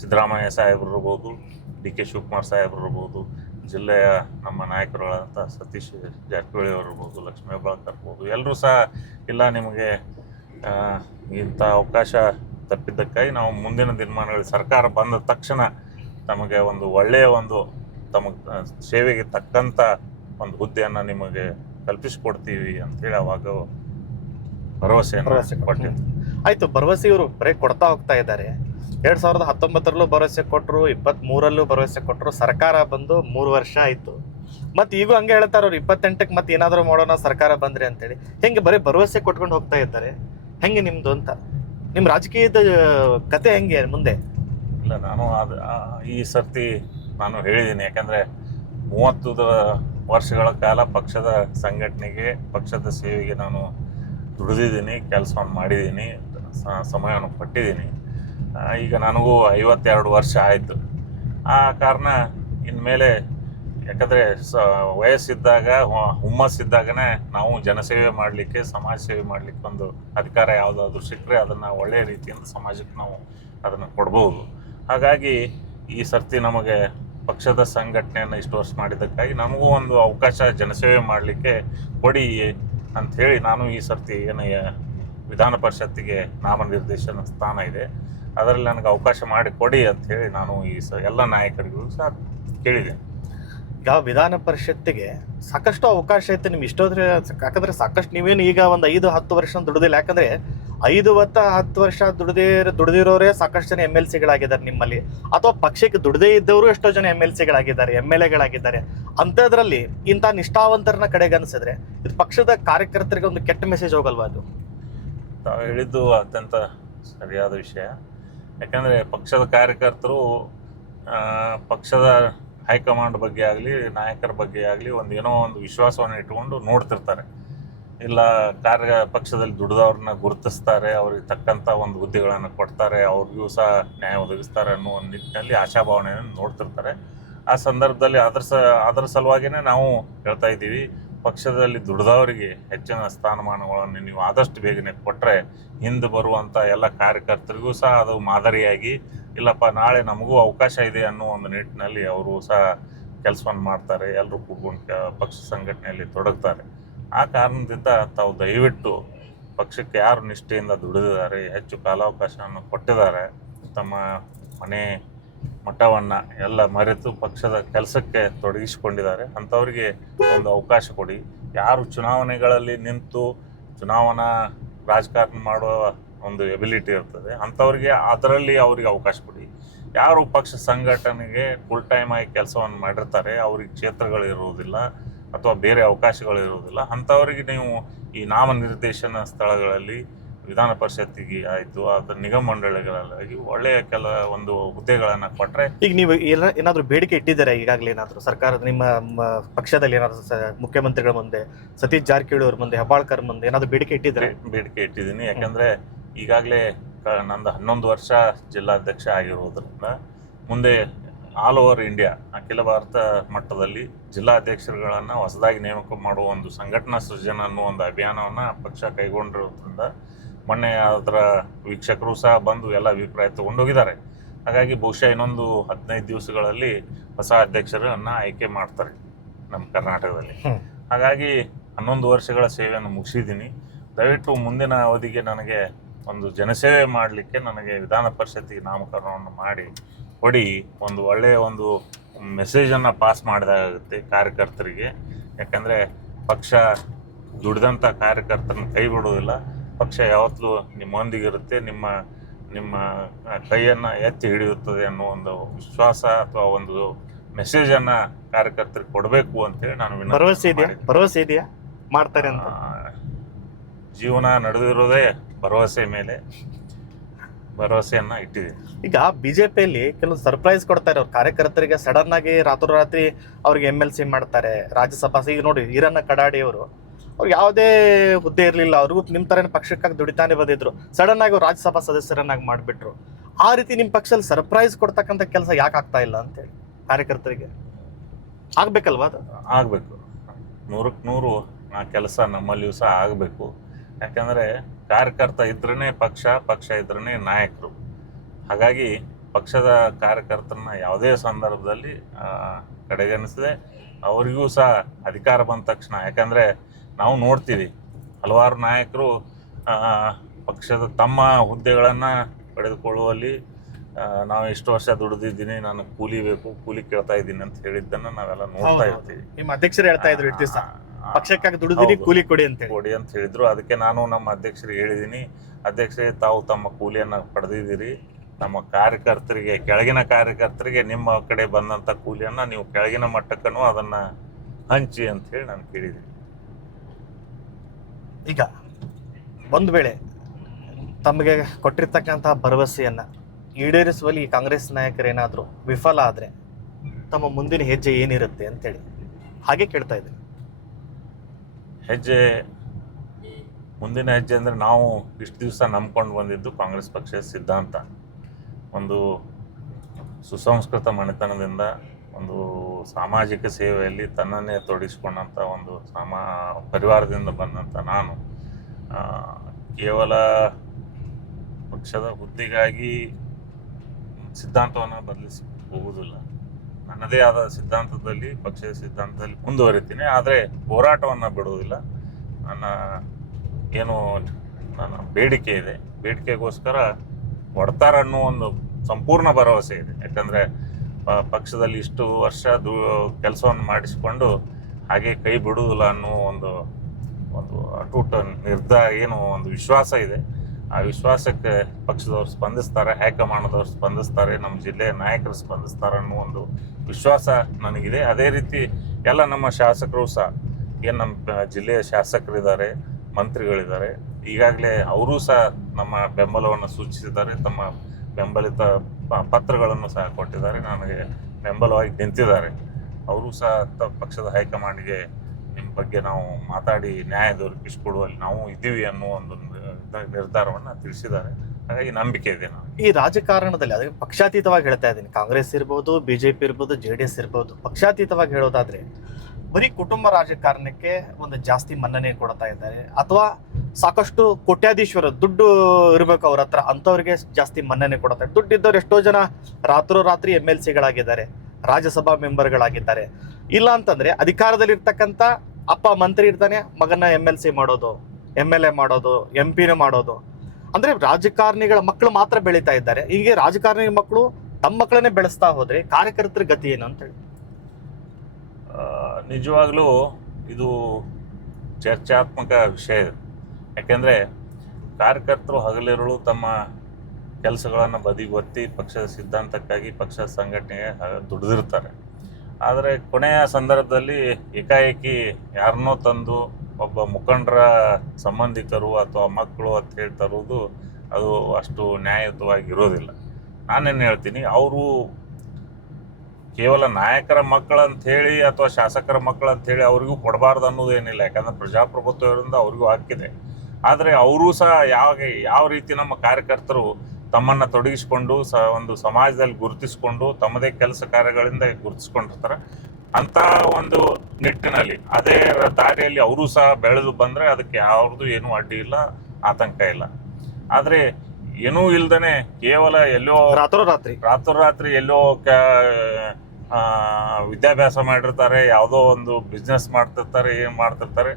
ಸಿದ್ದರಾಮಯ್ಯ ಸಾಹೇಬರಿರ್ಬೋದು, ಡಿ.ಕೆ. ಶಿವಕುಮಾರ್ ಸಾಹೇಬರಿರ್ಬೋದು, ಜಿಲ್ಲೆಯ ನಮ್ಮ ನಾಯಕರುಗಳಾದಂಥ ಸತೀಶ್ ಜಾರಕಿಹೊಳಿ ಅವರಿರ್ಬೋದು, ಲಕ್ಷ್ಮೀ ಹೆಬ್ಬಾಳ್ಕರ್ ಇರ್ಬೋದು, ಎಲ್ಲರೂ ಸಹ ಇಲ್ಲ ನಿಮಗೆ ಇಂಥ ಅವಕಾಶ ತಪ್ಪಿದ್ದಕ್ಕಾಗಿ ನಾವು ಮುಂದಿನ ದಿನಮಾನಗಳಲ್ಲಿ ಸರ್ಕಾರ ಬಂದ ತಕ್ಷಣ ತಮಗೆ ಒಂದು ಒಳ್ಳೆಯ ಒಂದು ತಮಗೆ ಸೇವೆಗೆ ತಕ್ಕಂಥ ಒಂದು ಹುದ್ದೆಯನ್ನು ನಿಮಗೆ ಕಲ್ಪಿಸಿಕೊಡ್ತೀವಿ ಅಂತೇಳಿ ಅವಾಗ ಭರವಸೆಯನ್ನು ಕೊಟ್ಟಿದ್ದು. ಆಯ್ತು, ಭರವಸೆ ಇವರು ಬರೀ ಕೊಡ್ತಾ ಹೋಗ್ತಾ ಇದ್ದಾರೆ. 2019ರಲ್ಲೂ ಭರವಸೆ ಕೊಟ್ಟರು, 23ರಲ್ಲೂ ಭರವಸೆ ಕೊಟ್ಟರು. ಸರ್ಕಾರ ಬಂದು 3 ವರ್ಷ ಆಯಿತು. ಮತ್ತು ಈಗ ಹಂಗೆ ಹೇಳ್ತಾರೆ ಅವ್ರು 28ಕ್ಕೆ ಮತ್ತೆ ಏನಾದರೂ ಮಾಡೋಣ ಸರ್ಕಾರ ಬಂದ್ರೆ ಅಂತೇಳಿ. ಹೆಂಗೆ ಬರೀ ಭರವಸೆ ಕೊಟ್ಕೊಂಡು ಹೋಗ್ತಾ ಇದ್ದಾರೆ? ಹೆಂಗೆ ನಿಮ್ಮದು ಅಂತ ನಿಮ್ಮ ರಾಜಕೀಯದ ಕತೆ ಹೆಂಗೆ ಮುಂದೆ? ಇಲ್ಲ, ನಾನು ಈ ಸರ್ತಿ ನಾನು ಹೇಳಿದ್ದೀನಿ. ಯಾಕಂದರೆ 30 ವರ್ಷಗಳ ಕಾಲ ಪಕ್ಷದ ಸಂಘಟನೆಗೆ, ಪಕ್ಷದ ಸೇವೆಗೆ ನಾನು ದುಡಿದಿದ್ದೀನಿ, ಕೆಲಸವನ್ನು ಮಾಡಿದ್ದೀನಿ, ಸಮಯವನ್ನು ಕೊಟ್ಟಿದ್ದೀನಿ. ಈಗ ನನಗೂ 52 ವರ್ಷ ಆಯಿತು. ಆ ಕಾರಣ ಇನ್ಮೇಲೆ, ಯಾಕಂದರೆ ವಯಸ್ಸಿದ್ದಾಗ, ಹುಮ್ಮಸ್ಸಿದ್ದಾಗನೇ ನಾವು ಜನಸೇವೆ ಮಾಡಲಿಕ್ಕೆ, ಸಮಾಜ ಸೇವೆ ಮಾಡಲಿಕ್ಕೆ ಒಂದು ಅಧಿಕಾರ ಯಾವುದಾದ್ರೂ ಸಿಕ್ಕರೆ ಅದನ್ನು ಒಳ್ಳೆಯ ರೀತಿಯಿಂದ ಸಮಾಜಕ್ಕೆ ನಾವು ಅದನ್ನು ಕೊಡ್ಬೋದು. ಹಾಗಾಗಿ ಈ ಸರ್ತಿ ನಮಗೆ ಪಕ್ಷದ ಸಂಘಟನೆಯನ್ನು ಇಷ್ಟು ವರ್ಷ ಮಾಡಿದ್ದಕ್ಕಾಗಿ ನಮಗೂ ಒಂದು ಅವಕಾಶ ಜನಸೇವೆ ಮಾಡಲಿಕ್ಕೆ ಕೊಡಿ ಅಂಥೇಳಿ ನಾನು ಈ ಸರ್ತಿ ಏನು ವಿಧಾನ ಪರಿಷತ್ತಿಗೆ ನಾಮನಿರ್ದೇಶನ ಸ್ಥಾನ ಇದೆ, ಅದರಲ್ಲಿ ನನಗೆ ಅವಕಾಶ ಮಾಡಿ ಕೊಡಿ ಅಂಥೇಳಿ ನಾನು ಈ ಎಲ್ಲ ನಾಯಕರಿಗೂ ಸಹ ಕೇಳಿದ್ದೇನೆ. ಈಗ ವಿಧಾನ ಪರಿಷತ್ತಿಗೆ ಸಾಕಷ್ಟು ಅವಕಾಶ ಐತೆ ನಿಮ್ಗೆ ಇಷ್ಟೋದ್ರೆ, ಯಾಕಂದ್ರೆ ಸಾಕಷ್ಟು ನೀವೇನು ಈಗ ಒಂದು 5-10 ವರ್ಷ ದುಡಿದಿಲ್ಲ. ಯಾಕಂದ್ರೆ 5-10 ವರ್ಷ ದುಡಿದಿರೋರೇ ಸಾಕಷ್ಟು ಜನ MLC-ಗಳಾಗಿದ್ದಾರೆ ನಿಮ್ಮಲ್ಲಿ, ಅಥವಾ ಪಕ್ಷಕ್ಕೆ ದುಡದೇ ಇದ್ದವರು ಎಷ್ಟೋ ಜನ MLC-ಗಳಾಗಿದ್ದಾರೆ, MLA-ಗಳಾಗಿದ್ದಾರೆ. ಅಂಥದ್ರಲ್ಲಿ ಇಂಥ ನಿಷ್ಠಾವಂತರನ್ನ ಕಡೆಗಣಿಸಿದ್ರೆ ಇದು ಪಕ್ಷದ ಕಾರ್ಯಕರ್ತರಿಗೆ ಒಂದು ಕೆಟ್ಟ ಮೆಸೇಜ್ ಹೋಗಲ್ವಾ? ಅದು ತಾವು ಹೇಳಿದ್ದು ಅತ್ಯಂತ ಸರಿಯಾದ ವಿಷಯ. ಯಾಕಂದರೆ ಪಕ್ಷದ ಕಾರ್ಯಕರ್ತರು ಪಕ್ಷದ ಹೈಕಮಾಂಡ್ ಬಗ್ಗೆ ಆಗಲಿ, ನಾಯಕರ ಬಗ್ಗೆ ಆಗಲಿ ಏನೋ ಒಂದು ವಿಶ್ವಾಸವನ್ನು ಇಟ್ಕೊಂಡು ನೋಡ್ತಿರ್ತಾರೆ. ಇಲ್ಲ, ಪಕ್ಷದಲ್ಲಿ ದುಡಿದವ್ರನ್ನ ಗುರುತಿಸ್ತಾರೆ, ಅವ್ರಿಗೆ ತಕ್ಕಂಥ ಒಂದು ಹುದ್ದೆಗಳನ್ನು ಕೊಡ್ತಾರೆ, ಅವ್ರಿಗೂ ಸಹ ನ್ಯಾಯ ಒದಗಿಸ್ತಾರೆ ಅನ್ನೋ ಒಂದು ನಿಟ್ಟಿನಲ್ಲಿ ಆಶಾಭಾವನೆಯನ್ನು ನೋಡ್ತಿರ್ತಾರೆ. ಆ ಸಂದರ್ಭದಲ್ಲಿ ಅದರ ಸಲುವಾಗಿಯೇ ನಾವು ಹೇಳ್ತಾ ಇದ್ದೀವಿ, ಪಕ್ಷದಲ್ಲಿ ದುಡಿದವರಿಗೆ ಹೆಚ್ಚಿನ ಸ್ಥಾನಮಾನಗಳನ್ನು ನೀವು ಆದಷ್ಟು ಬೇಗನೆ ಕೊಟ್ಟರೆ ಹಿಂದೆ ಬರುವಂಥ ಎಲ್ಲ ಕಾರ್ಯಕರ್ತರಿಗೂ ಸಹ ಅದು ಮಾದರಿಯಾಗಿ, ಇಲ್ಲಪ್ಪ ನಾಳೆ ನಮಗೂ ಅವಕಾಶ ಇದೆ ಅನ್ನೋ ಒಂದು ನಿಟ್ಟಿನಲ್ಲಿ ಅವರು ಸಹ ಕೆಲಸವನ್ನು ಮಾಡ್ತಾರೆ, ಎಲ್ಲರೂ ಕೂತ್ಕೊಂಡು ಪಕ್ಷ ಸಂಘಟನೆಯಲ್ಲಿ ತೊಡಗ್ತಾರೆ. ಆ ಕಾರಣದಿಂದ ತಾವು ದಯವಿಟ್ಟು ಪಕ್ಷಕ್ಕೆ ಯಾರು ನಿಷ್ಠೆಯಿಂದ ದುಡಿದಿದ್ದಾರೆ, ಹೆಚ್ಚು ಕಾಲಾವಕಾಶವನ್ನು ಕೊಟ್ಟಿದ್ದಾರೆ, ತಮ್ಮ ಮನೆ ಮಠವನ್ನು ಎಲ್ಲ ಮರೆತು ಪಕ್ಷದ ಕೆಲಸಕ್ಕೆ ತೊಡಗಿಸಿಕೊಂಡಿದ್ದಾರೆ, ಅಂಥವರಿಗೆ ಒಂದು ಅವಕಾಶ ಕೊಡಿ. ಯಾರು ಚುನಾವಣೆಗಳಲ್ಲಿ ನಿಂತು ಚುನಾವಣಾ ರಾಜಕಾರಣ ಮಾಡುವ ಒಂದು ಎಬಿಲಿಟಿ ಇರ್ತದೆ, ಅಂಥವ್ರಿಗೆ ಅದರಲ್ಲಿ ಅವರಿಗೆ ಅವಕಾಶ ಕೊಡಿ. ಯಾರು ಪಕ್ಷ ಸಂಘಟನೆಗೆ ಫುಲ್ ಟೈಮ್ ಆಗಿ ಕೆಲಸವನ್ನು ಮಾಡಿರ್ತಾರೆ, ಅವ್ರಿಗೆ ಕ್ಷೇತ್ರಗಳು ಇರುವುದಿಲ್ಲ ಅಥವಾ ಬೇರೆ ಅವಕಾಶಗಳು ಇರುವುದಿಲ್ಲ, ಅಂಥವರಿಗೆ ನೀವು ಈ ನಾಮನಿರ್ದೇಶನ ಸ್ಥಳಗಳಲ್ಲಿ ವಿಧಾನ ಪರಿಷತ್ತಿಗೆ ಆಯಿತು, ಅದರ ನಿಗಮ ಮಂಡಳಿಗಳಲ್ಲಿ ಒಳ್ಳೆಯ ಒಂದು ಹುದ್ದೆಗಳನ್ನು ಕೊಟ್ಟರೆ. ಈಗ ನೀವು ಏನಾದರೂ ಬೇಡಿಕೆ ಇಟ್ಟಿದ್ದಾರೆ ಈಗಾಗಲೇ? ಏನಾದರೂ ಸರ್ಕಾರದ ನಿಮ್ಮ ಪಕ್ಷದಲ್ಲಿ ಏನಾದರೂ ಮುಖ್ಯಮಂತ್ರಿಗಳ ಮುಂದೆ, ಸತೀಶ್ ಜಾರಕಿಹೊಳಿ ಅವ್ರ ಮುಂದೆ, ಹೆಬ್ಬಾಳ್ಕರ್ ಮುಂದೆ ಏನಾದರೂ ಬೇಡಿಕೆ ಇಟ್ಟಿದ್ದಾರೆ? ಬೇಡಿಕೆ ಇಟ್ಟಿದ್ದೀನಿ. ಯಾಕೆಂದರೆ ಈಗಾಗಲೇ ನಂದು 11 ವರ್ಷ ಜಿಲ್ಲಾಧ್ಯಕ್ಷ ಆಗಿರೋದ್ರಿಂದ ಮುಂದೆ ಆಲ್ ಓವರ್ ಇಂಡಿಯಾ, ಅಖಿಲ ಭಾರತ ಮಟ್ಟದಲ್ಲಿ ಜಿಲ್ಲಾಧ್ಯಕ್ಷರುಗಳನ್ನು ಹೊಸದಾಗಿ ನೇಮಕ ಮಾಡುವ ಒಂದು ಸಂಘಟನಾ ಸೃಜನ ಅನ್ನೋ ಒಂದು ಅಭಿಯಾನವನ್ನು ಪಕ್ಷ ಕೈಗೊಂಡಿರೋದ್ರಿಂದ ಮೊನ್ನೆ ಅದರ ವೀಕ್ಷಕರು ಸಹ ಬಂದು ಎಲ್ಲ ಅಭಿಪ್ರಾಯ ತೊಗೊಂಡೋಗಿದ್ದಾರೆ. ಹಾಗಾಗಿ ಬಹುಶಃ ಇನ್ನೊಂದು 15 ದಿವಸಗಳಲ್ಲಿ ಹೊಸ ಅಧ್ಯಕ್ಷರನ್ನು ಆಯ್ಕೆ ಮಾಡ್ತಾರೆ ನಮ್ಮ ಕರ್ನಾಟಕದಲ್ಲಿ. ಹಾಗಾಗಿ 11 ವರ್ಷಗಳ ಸೇವೆಯನ್ನು ಮುಗಿಸಿದ್ದೀನಿ. ದಯವಿಟ್ಟು ಮುಂದಿನ ಅವಧಿಗೆ ನನಗೆ ಒಂದು ಜನಸೇವೆ ಮಾಡಲಿಕ್ಕೆ ನನಗೆ ವಿಧಾನ ಪರಿಷತ್ತಿಗೆ ನಾಮಕರಣವನ್ನು ಮಾಡಿ ಕೊಡಿ. ಒಂದು ಒಳ್ಳೆಯ ಒಂದು ಮೆಸೇಜನ್ನು ಪಾಸ್ ಮಾಡಿದಾಗುತ್ತೆ ಕಾರ್ಯಕರ್ತರಿಗೆ. ಯಾಕಂದರೆ ಪಕ್ಷ ದುಡಿದಂಥ ಕಾರ್ಯಕರ್ತರನ್ನ ಕೈ ಬಿಡೋದಿಲ್ಲ, ಪಕ್ಷ ಯಾವತ್ತೂ ನಿಮ್ಮೊಂದಿಗಿರುತ್ತೆ, ನಿಮ್ಮ ಕೈಯನ್ನು ಎತ್ತಿ ಹಿಡಿಯುತ್ತದೆ ಅನ್ನೋ ಒಂದು ವಿಶ್ವಾಸ ಅಥವಾ ಒಂದು ಮೆಸೇಜನ್ನು ಕಾರ್ಯಕರ್ತರಿಗೆ ಕೊಡಬೇಕು ಅಂತೇಳಿ ನಾನು ಭರವಸೆ ಇದೆಯಾ ಮಾಡ್ತಾರೆ ಅಂತ? ಜೀವನ ನಡೆದಿರೋದೇ ಭರವಸೆ ಮೇಲೆ, ಭರವಸೆಯನ್ನು ಇಟ್ಟಿದ್ದೀನಿ. ಈಗ ಬಿಜೆಪಿಯಲ್ಲಿ ಕೆಲವು ಸರ್ಪ್ರೈಸ್ ಕೊಡ್ತಾರೆ ಅವ್ರ ಕಾರ್ಯಕರ್ತರಿಗೆ. ಸಡನ್ ಆಗಿ ರಾತ್ರೋರಾತ್ರಿ ಅವ್ರಿಗೆ MLC ಮಾಡ್ತಾರೆ, ರಾಜ್ಯಸಭಾ. ಈಗ ನೋಡಿ, ಈರಣ್ಣ ಕಡಾಡಿ ಅವರು, ಅವ್ರು ಯಾವುದೇ ಹುದ್ದೆ ಇರಲಿಲ್ಲ, ಅವ್ರಿಗೂ ನಿಮ್ಮ ಥರನೇ ಪಕ್ಷಕ್ಕಾಗಿ ದುಡಿತಾನೆ ಬಂದಿದ್ರು, ಸಡನ್ ಆಗಿ ಅವ್ರು ರಾಜ್ಯಸಭಾ ಸದಸ್ಯರನ್ನಾಗಿ ಮಾಡಿಬಿಟ್ರು. ಆ ರೀತಿ ನಿಮ್ಮ ಪಕ್ಷದಲ್ಲಿ ಸರ್ಪ್ರೈಸ್ ಕೊಡ್ತಕ್ಕಂಥ ಕೆಲಸ ಯಾಕೆ ಆಗ್ತಾ ಇಲ್ಲ ಅಂತೇಳಿ ಕಾರ್ಯಕರ್ತರಿಗೆ ಆಗ್ಬೇಕಲ್ವಾ? ಅದು ಆಗಬೇಕು, 100ಕ್ಕೆ 100 ಆ ಕೆಲಸ ನಮ್ಮಲ್ಲಿಯೂ ಸಹ ಆಗಬೇಕು. ಯಾಕಂದರೆ ಕಾರ್ಯಕರ್ತ ಇದ್ರೇ ಪಕ್ಷ ಇದ್ರೇ ನಾಯಕರು. ಹಾಗಾಗಿ ಪಕ್ಷದ ಕಾರ್ಯಕರ್ತರನ್ನ ಯಾವುದೇ ಸಂದರ್ಭದಲ್ಲಿ ಕಡೆಗಣಿಸದೆ ಅವರಿಗೂ ಸಹ ಅಧಿಕಾರ ಬಂದ ತಕ್ಷಣ, ಯಾಕಂದರೆ ನಾವು ನೋಡ್ತೀವಿ ಹಲವಾರು ನಾಯಕರು ಪಕ್ಷದ ತಮ್ಮ ಹುದ್ದೆಗಳನ್ನು ಪಡೆದುಕೊಳ್ಳುವಲ್ಲಿ ನಾವು ಇಷ್ಟು ವರ್ಷ ದುಡಿದಿದ್ದೀನಿ, ನಾನು ಕೂಲಿ ಬೇಕು, ಕೂಲಿ ಕೇಳ್ತಾ ಇದ್ದೀನಿ ಅಂತ ಹೇಳಿದ್ದನ್ನು ನಾವೆಲ್ಲ ನೋಡ್ತಾ ಇರ್ತೀವಿ. ನಿಮ್ಮ ಅಧ್ಯಕ್ಷರು ಹೇಳ್ತಾ ಇದ್ರು ಇಷ್ಟು ದಿವಸ, ಪಕ್ಷಕ್ಕಾಗಿ ದುಡಿದಿರಿ, ಕೂಲಿ ಕೊಡಿ ಅಂತ ಹೇಳಿದ್ರು. ಅದಕ್ಕೆ ನಾನು ನಮ್ಮ ಅಧ್ಯಕ್ಷರಿಗೆ ಹೇಳಿದ್ದೀನಿ, ಅಧ್ಯಕ್ಷರೇ ತಾವು ತಮ್ಮ ಕೂಲಿಯನ್ನು ಪಡೆದಿದ್ದೀರಿ, ನಮ್ಮ ಕಾರ್ಯಕರ್ತರಿಗೆ, ಕೆಳಗಿನ ಕಾರ್ಯಕರ್ತರಿಗೆ ನಿಮ್ಮ ಕಡೆ ಬಂದಂಥ ಕೂಲಿಯನ್ನು ನೀವು ಕೆಳಗಿನ ಮಟ್ಟಕ್ಕೂ ಅದನ್ನು ಹಂಚಿ ಅಂತ ಹೇಳಿ ನಾನು ಕೇಳಿದ್ದೀನಿ. ಈಗ ಒಂದು ವೇಳೆ ತಮಗೆ ಕೊಟ್ಟಿರ್ತಕ್ಕಂತಹ ಭರವಸೆಯನ್ನು ಈಡೇರಿಸುವಲ್ಲಿ ಈ ಕಾಂಗ್ರೆಸ್ ನಾಯಕರೇನಾದರೂ ವಿಫಲ ಆದರೆ ತಮ್ಮ ಮುಂದಿನ ಹೆಜ್ಜೆ ಏನಿರುತ್ತೆ ಅಂತೇಳಿ ಹಾಗೆ ಕೇಳ್ತಾ ಇದ್ದೀನಿ. ಹೆಜ್ಜೆ ಮುಂದಿನ ಹೆಜ್ಜೆ ಅಂದರೆ ನಾವು ಇಷ್ಟು ದಿವಸ ನಂಬ್ಕೊಂಡು ಬಂದಿದ್ದು ಕಾಂಗ್ರೆಸ್ ಪಕ್ಷದ ಸಿದ್ಧಾಂತ. ಒಂದು ಸುಸಂಸ್ಕೃತ ಮನೆತನದಿಂದ ಒಂದು ಸಾಮಾಜಿಕ ಸೇವೆಯಲ್ಲಿ ತನ್ನನ್ನೇ ತೊಡಗಿಸ್ಕೊಂಡಂಥ ಒಂದು ಪರಿವಾರದಿಂದ ಬಂದಂಥ ನಾನು ಕೇವಲ ಪಕ್ಷದ ಹುದ್ದೆಗಾಗಿ ಸಿದ್ಧಾಂತವನ್ನು ಬದಲಿಸಿ ಹೋಗುವುದಿಲ್ಲ. ನನ್ನದೇ ಆದ ಸಿದ್ಧಾಂತದಲ್ಲಿ, ಪಕ್ಷದ ಸಿದ್ಧಾಂತದಲ್ಲಿ ಮುಂದುವರಿತೀನಿ. ಆದರೆ ಹೋರಾಟವನ್ನು ಬಿಡುವುದಿಲ್ಲ. ನನ್ನ ಬೇಡಿಕೆ ಇದೆ. ಬೇಡಿಕೆಗೋಸ್ಕರ ಕೊಡ್ತಾರೆ ಅನ್ನೋ ಒಂದು ಸಂಪೂರ್ಣ ಭರವಸೆ ಇದೆ. ಯಾಕಂದರೆ ಪಕ್ಷದಲ್ಲಿ ಇಷ್ಟು ವರ್ಷ ಕೆಲಸವನ್ನು ಮಾಡಿಸಿಕೊಂಡು ಹಾಗೆ ಕೈ ಬಿಡುವುದಿಲ್ಲ ಅನ್ನೋ ಒಂದು ಅಟೂಟ ಒಂದು ವಿಶ್ವಾಸ ಇದೆ. ಆ ವಿಶ್ವಾಸಕ್ಕೆ ಪಕ್ಷದವ್ರು ಸ್ಪಂದಿಸ್ತಾರೆ, ಹೈಕಮಾಂಡದವ್ರು ಸ್ಪಂದಿಸ್ತಾರೆ, ನಮ್ಮ ಜಿಲ್ಲೆಯ ನಾಯಕರು ಸ್ಪಂದಿಸ್ತಾರೆ ಅನ್ನೋ ಒಂದು ವಿಶ್ವಾಸ ನನಗಿದೆ. ಅದೇ ರೀತಿ ಎಲ್ಲ ನಮ್ಮ ಶಾಸಕರು ಸಹ, ಏನು ನಮ್ಮ ಜಿಲ್ಲೆಯ ಶಾಸಕರಿದ್ದಾರೆ, ಮಂತ್ರಿಗಳಿದ್ದಾರೆ, ಈಗಾಗಲೇ ಅವರೂ ಸಹ ನಮ್ಮ ಬೆಂಬಲವನ್ನು ಸೂಚಿಸಿದ್ದಾರೆ. ತಮ್ಮ ಬೆಂಬಲಿತ ಪತ್ರಗಳನ್ನು ಸಹ ಕೊಟ್ಟಿದ್ದಾರೆ, ನನಗೆ ಬೆಂಬಲವಾಗಿ ನಿಂತಿದ್ದಾರೆ. ಅವರು ಸಹ ಪಕ್ಷದ ಹೈಕಮಾಂಡ್ಗೆ ನಿಮ್ಮ ಬಗ್ಗೆ ನಾವು ಮಾತಾಡಿ ನ್ಯಾಯ ದೊರಕಿಸಿಕೊಡುವಲ್ಲಿ ನಾವು ಇದ್ದೀವಿ ಅನ್ನೋ ಒಂದು ನಿರ್ಧಾರವನ್ನು ತಿಳಿಸಿದ್ದಾರೆ. ಹಾಗಾಗಿ ನಂಬಿಕೆ ಇದೆ. ನಾವು ಈ ರಾಜಕಾರಣದಲ್ಲಿ, ಅದೇ ಪಕ್ಷಾತೀತವಾಗಿ ಹೇಳ್ತಾ ಇದ್ದೀನಿ, ಕಾಂಗ್ರೆಸ್ ಇರ್ಬೋದು, BJP ಇರ್ಬೋದು, JDS ಇರ್ಬೋದು, ಪಕ್ಷಾತೀತವಾಗಿ ಹೇಳೋದಾದ್ರೆ ಬರೀ ಕುಟುಂಬ ರಾಜಕಾರಣಕ್ಕೆ ಒಂದು ಜಾಸ್ತಿ ಮನ್ನಣೆ ಕೊಡ್ತಾ ಇದ್ದಾರೆ, ಅಥವಾ ಸಾಕಷ್ಟು ಕೋಟ್ಯಾಧೀಶ್ವರ ದುಡ್ಡು ಇರಬೇಕು ಅವ್ರ ಹತ್ರ, ಅಂಥವ್ರಿಗೆ ಜಾಸ್ತಿ ಮನ್ನಣೆ ಕೊಡ್ತಾರೆ. ದುಡ್ಡಿದ್ದವ್ರು ಎಷ್ಟೋ ಜನ ರಾತ್ರೋರಾತ್ರಿ MLC-ಗಳಾಗಿದ್ದಾರೆ, ರಾಜ್ಯಸಭಾ ಮೆಂಬರ್ಗಳಾಗಿದ್ದಾರೆ. ಇಲ್ಲ ಅಂತಂದ್ರೆ ಅಧಿಕಾರದಲ್ಲಿರ್ತಕ್ಕಂಥ ಅಪ್ಪ ಮಂತ್ರಿ ಇರ್ತಾನೆ, ಮಗನ MLC ಮಾಡೋದು, MLA ಮಾಡೋದು, MP ಮಾಡೋದು. ಅಂದ್ರೆ ರಾಜಕಾರಣಿಗಳ ಮಕ್ಕಳು ಮಾತ್ರ ಬೆಳೀತಾ ಇದ್ದಾರೆ. ಹೀಗೆ ರಾಜಕಾರಣಿ ಮಕ್ಕಳು ತಮ್ಮ ಮಕ್ಕಳನ್ನೇ ಬೆಳೆಸ್ತಾ ಹೋದ್ರೆ ಕಾರ್ಯಕರ್ತರ ಗತಿ ಏನು ಅಂತ ಹೇಳಿ ನಿಜವಾಗ್ಲೂ ಇದು ಚರ್ಚಾತ್ಮಕ ವಿಷಯ ಇದೆ. ಯಾಕೆಂದರೆ ಕಾರ್ಯಕರ್ತರು ಹಗಲಿರುಳು ತಮ್ಮ ಕೆಲಸಗಳನ್ನು ಬದಿಗೊತ್ತಿ ಪಕ್ಷದ ಸಿದ್ಧಾಂತಕ್ಕಾಗಿ, ಪಕ್ಷದ ಸಂಘಟನೆಗೆ ದುಡಿದಿರ್ತಾರೆ. ಆದರೆ ಕೊನೆಯ ಸಂದರ್ಭದಲ್ಲಿ ಏಕಾಏಕಿ ಯಾರನ್ನೋ ತಂದು ಒಬ್ಬ ಮುಖಂಡರ ಸಂಬಂಧಿಕರು ಅಥವಾ ಮಕ್ಕಳು ಅಂತ ಹೇಳಿ ತರುವುದು ಅದು ಅಷ್ಟು ನ್ಯಾಯಯುತವಾಗಿರೋದಿಲ್ಲ. ನಾನೇನು ಹೇಳ್ತೀನಿ, ಅವರು ಕೇವಲ ನಾಯಕರ ಮಕ್ಕಳಂಥೇಳಿ ಅಥವಾ ಶಾಸಕರ ಮಕ್ಕಳಂಥೇಳಿ ಅವ್ರಿಗೂ ಕೊಡಬಾರ್ದು ಅನ್ನೋದೇನಿಲ್ಲ. ಯಾಕಂದರೆ ಪ್ರಜಾಪ್ರಭುತ್ವದಿಂದ ಅವ್ರಿಗೂ ಹಾಕಿದೆ. ಆದರೆ ಅವರೂ ಸಹ ಯಾವ ರೀತಿ ನಮ್ಮ ಕಾರ್ಯಕರ್ತರು ತಮ್ಮನ್ನು ತೊಡಗಿಸಿಕೊಂಡು ಒಂದು ಸಮಾಜದಲ್ಲಿ ಗುರುತಿಸಿಕೊಂಡು ತಮ್ಮದೇ ಕೆಲಸ ಕಾರ್ಯಗಳಿಂದ ಗುರುತಿಸ್ಕೊಂಡಿರ್ತಾರೆ, ಅಂಥ ಒಂದು ನಿಟ್ಟಿನಲ್ಲಿ ಅದೇ ದಾರಿಯಲ್ಲಿ ಅವರು ಸಹ ಬೆಳೆದು ಬಂದರೆ ಅದಕ್ಕೆ ಯಾವ್ದು ಏನೂ ಅಡ್ಡಿ ಇಲ್ಲ, ಆತಂಕ ಇಲ್ಲ. ಆದರೆ ಏನೂ ಇಲ್ದೇ ಕೇವಲ ಎಲ್ಲೋ ರಾತ್ರೋರಾತ್ರಿ ಎಲ್ಲೋ ವಿದ್ಯಾಭ್ಯಾಸ ಮಾಡಿರ್ತಾರೆ, ಯಾವುದೋ ಒಂದು ಬಿಸ್ನೆಸ್ ಮಾಡ್ತಿರ್ತಾರೆ, ಏನು ಮಾಡ್ತಿರ್ತಾರೆ,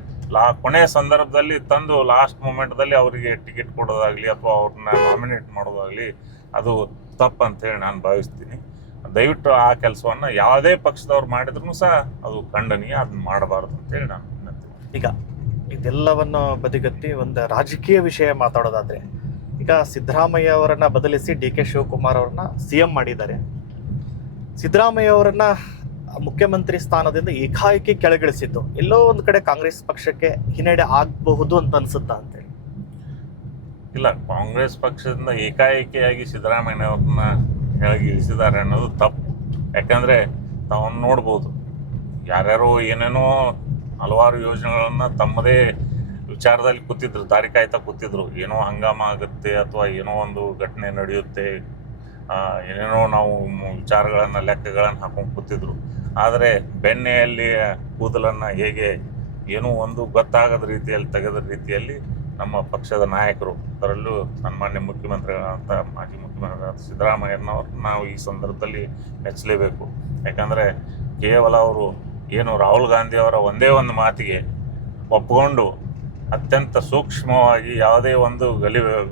ಕೊನೆಯ ಸಂದರ್ಭದಲ್ಲಿ ತಂದು ಲಾಸ್ಟ್ ಮೂಮೆಂಟ್ದಲ್ಲಿ ಅವರಿಗೆ ಟಿಕೆಟ್ ಕೊಡೋದಾಗಲಿ ಅಥವಾ ಅವ್ರನ್ನ ನಾಮಿನೇಟ್ ಮಾಡೋದಾಗಲಿ ಅದು ತಪ್ಪಂತೇಳಿ ನಾನು ಭಾವಿಸ್ತೀನಿ. ದಯವಿಟ್ಟು ಆ ಕೆಲಸವನ್ನು ಯಾವುದೇ ಪಕ್ಷದವ್ರು ಮಾಡಿದ್ರು ಸಹ ಅದು ಖಂಡನೀಯ, ಅದನ್ನ ಮಾಡಬಾರ್ದು ಅಂತೇಳಿ ನಾನು ವಿನಂತಿ. ಈಗ ಇದೆಲ್ಲವನ್ನು ಬದಿಗತ್ತಿ ಒಂದು ರಾಜಕೀಯ ವಿಷಯ ಮಾತಾಡೋದಾದ್ರೆ, ಈಗ ಸಿದ್ದರಾಮಯ್ಯ ಅವರನ್ನ ಬದಲಿಸಿ DK ಶಿವಕುಮಾರ್ ಅವ್ರನ್ನ CM ಮಾಡಿದ್ದಾರೆ. ಸಿದ್ದರಾಮಯ್ಯ ಅವರನ್ನ ಮುಖ್ಯಮಂತ್ರಿ ಸ್ಥಾನದಿಂದ ಏಕಾಏಕಿ ಕೆಳಗಿಳಿಸಿದ್ದು ಎಲ್ಲೋ ಒಂದು ಕಡೆ ಕಾಂಗ್ರೆಸ್ ಪಕ್ಷಕ್ಕೆ ಹಿನ್ನಡೆ ಆಗಬಹುದು ಅಂತ ಅನ್ಸುತ್ತಾ ಅಂತೇಳಿ? ಇಲ್ಲ, ಕಾಂಗ್ರೆಸ್ ಪಕ್ಷದಿಂದ ಏಕಾಏಕಿಯಾಗಿ ಸಿದ್ದರಾಮಯ್ಯವ್ರನ್ನ ಕೆಳಗಿಳಿಸಿದ್ದಾರೆ ಅನ್ನೋದು ತಪ್ಪು. ಯಾಕಂದರೆ ನಾವು ನೋಡ್ಬೋದು, ಯಾರ್ಯಾರೋ ಏನೇನೋ ಹಲವಾರು ಯೋಜನೆಗಳನ್ನು ತಮ್ಮದೇ ವಿಚಾರದಲ್ಲಿ ಕೂತಿದ್ರು, ದಾರಿ ಕಾಯ್ತಾ ಕೂತಿದ್ರು. ಏನೋ ಹಂಗಾಮ ಆಗುತ್ತೆ ಅಥವಾ ಏನೋ ಒಂದು ಘಟನೆ ನಡೆಯುತ್ತೆ, ಏನೇನೋ ನಾವು ವಿಚಾರಗಳನ್ನು ಲೆಕ್ಕಗಳನ್ನು ಹಾಕೊಂಡು ಕೂತಿದ್ರು. ಆದರೆ ಬೆಣ್ಣೆಯಲ್ಲಿ ಕೂದಲನ್ನು ಹೇಗೆ ಏನೋ ಒಂದು ಗೊತ್ತಾಗದ ರೀತಿಯಲ್ಲಿ ತೆಗೆದ ರೀತಿಯಲ್ಲಿ ನಮ್ಮ ಪಕ್ಷದ ನಾಯಕರು, ಅದರಲ್ಲೂ ಸನ್ಮಾನ್ಯ ಮುಖ್ಯಮಂತ್ರಿಗಳಂತ ಮಾಜಿ ಮುಖ್ಯಮಂತ್ರಿಗಳಾದ ಸಿದ್ದರಾಮಯ್ಯನವ್ರು ನಾವು ಈ ಸಂದರ್ಭದಲ್ಲಿ ಮೆಚ್ಚಲೇಬೇಕು. ಯಾಕಂದರೆ ಕೇವಲ ಅವರು ಏನು ರಾಹುಲ್ ಗಾಂಧಿಯವರ ಒಂದೇ ಒಂದು ಮಾತಿಗೆ ಒಪ್ಪಿಕೊಂಡು ಅತ್ಯಂತ ಸೂಕ್ಷ್ಮವಾಗಿ ಯಾವುದೇ ಒಂದು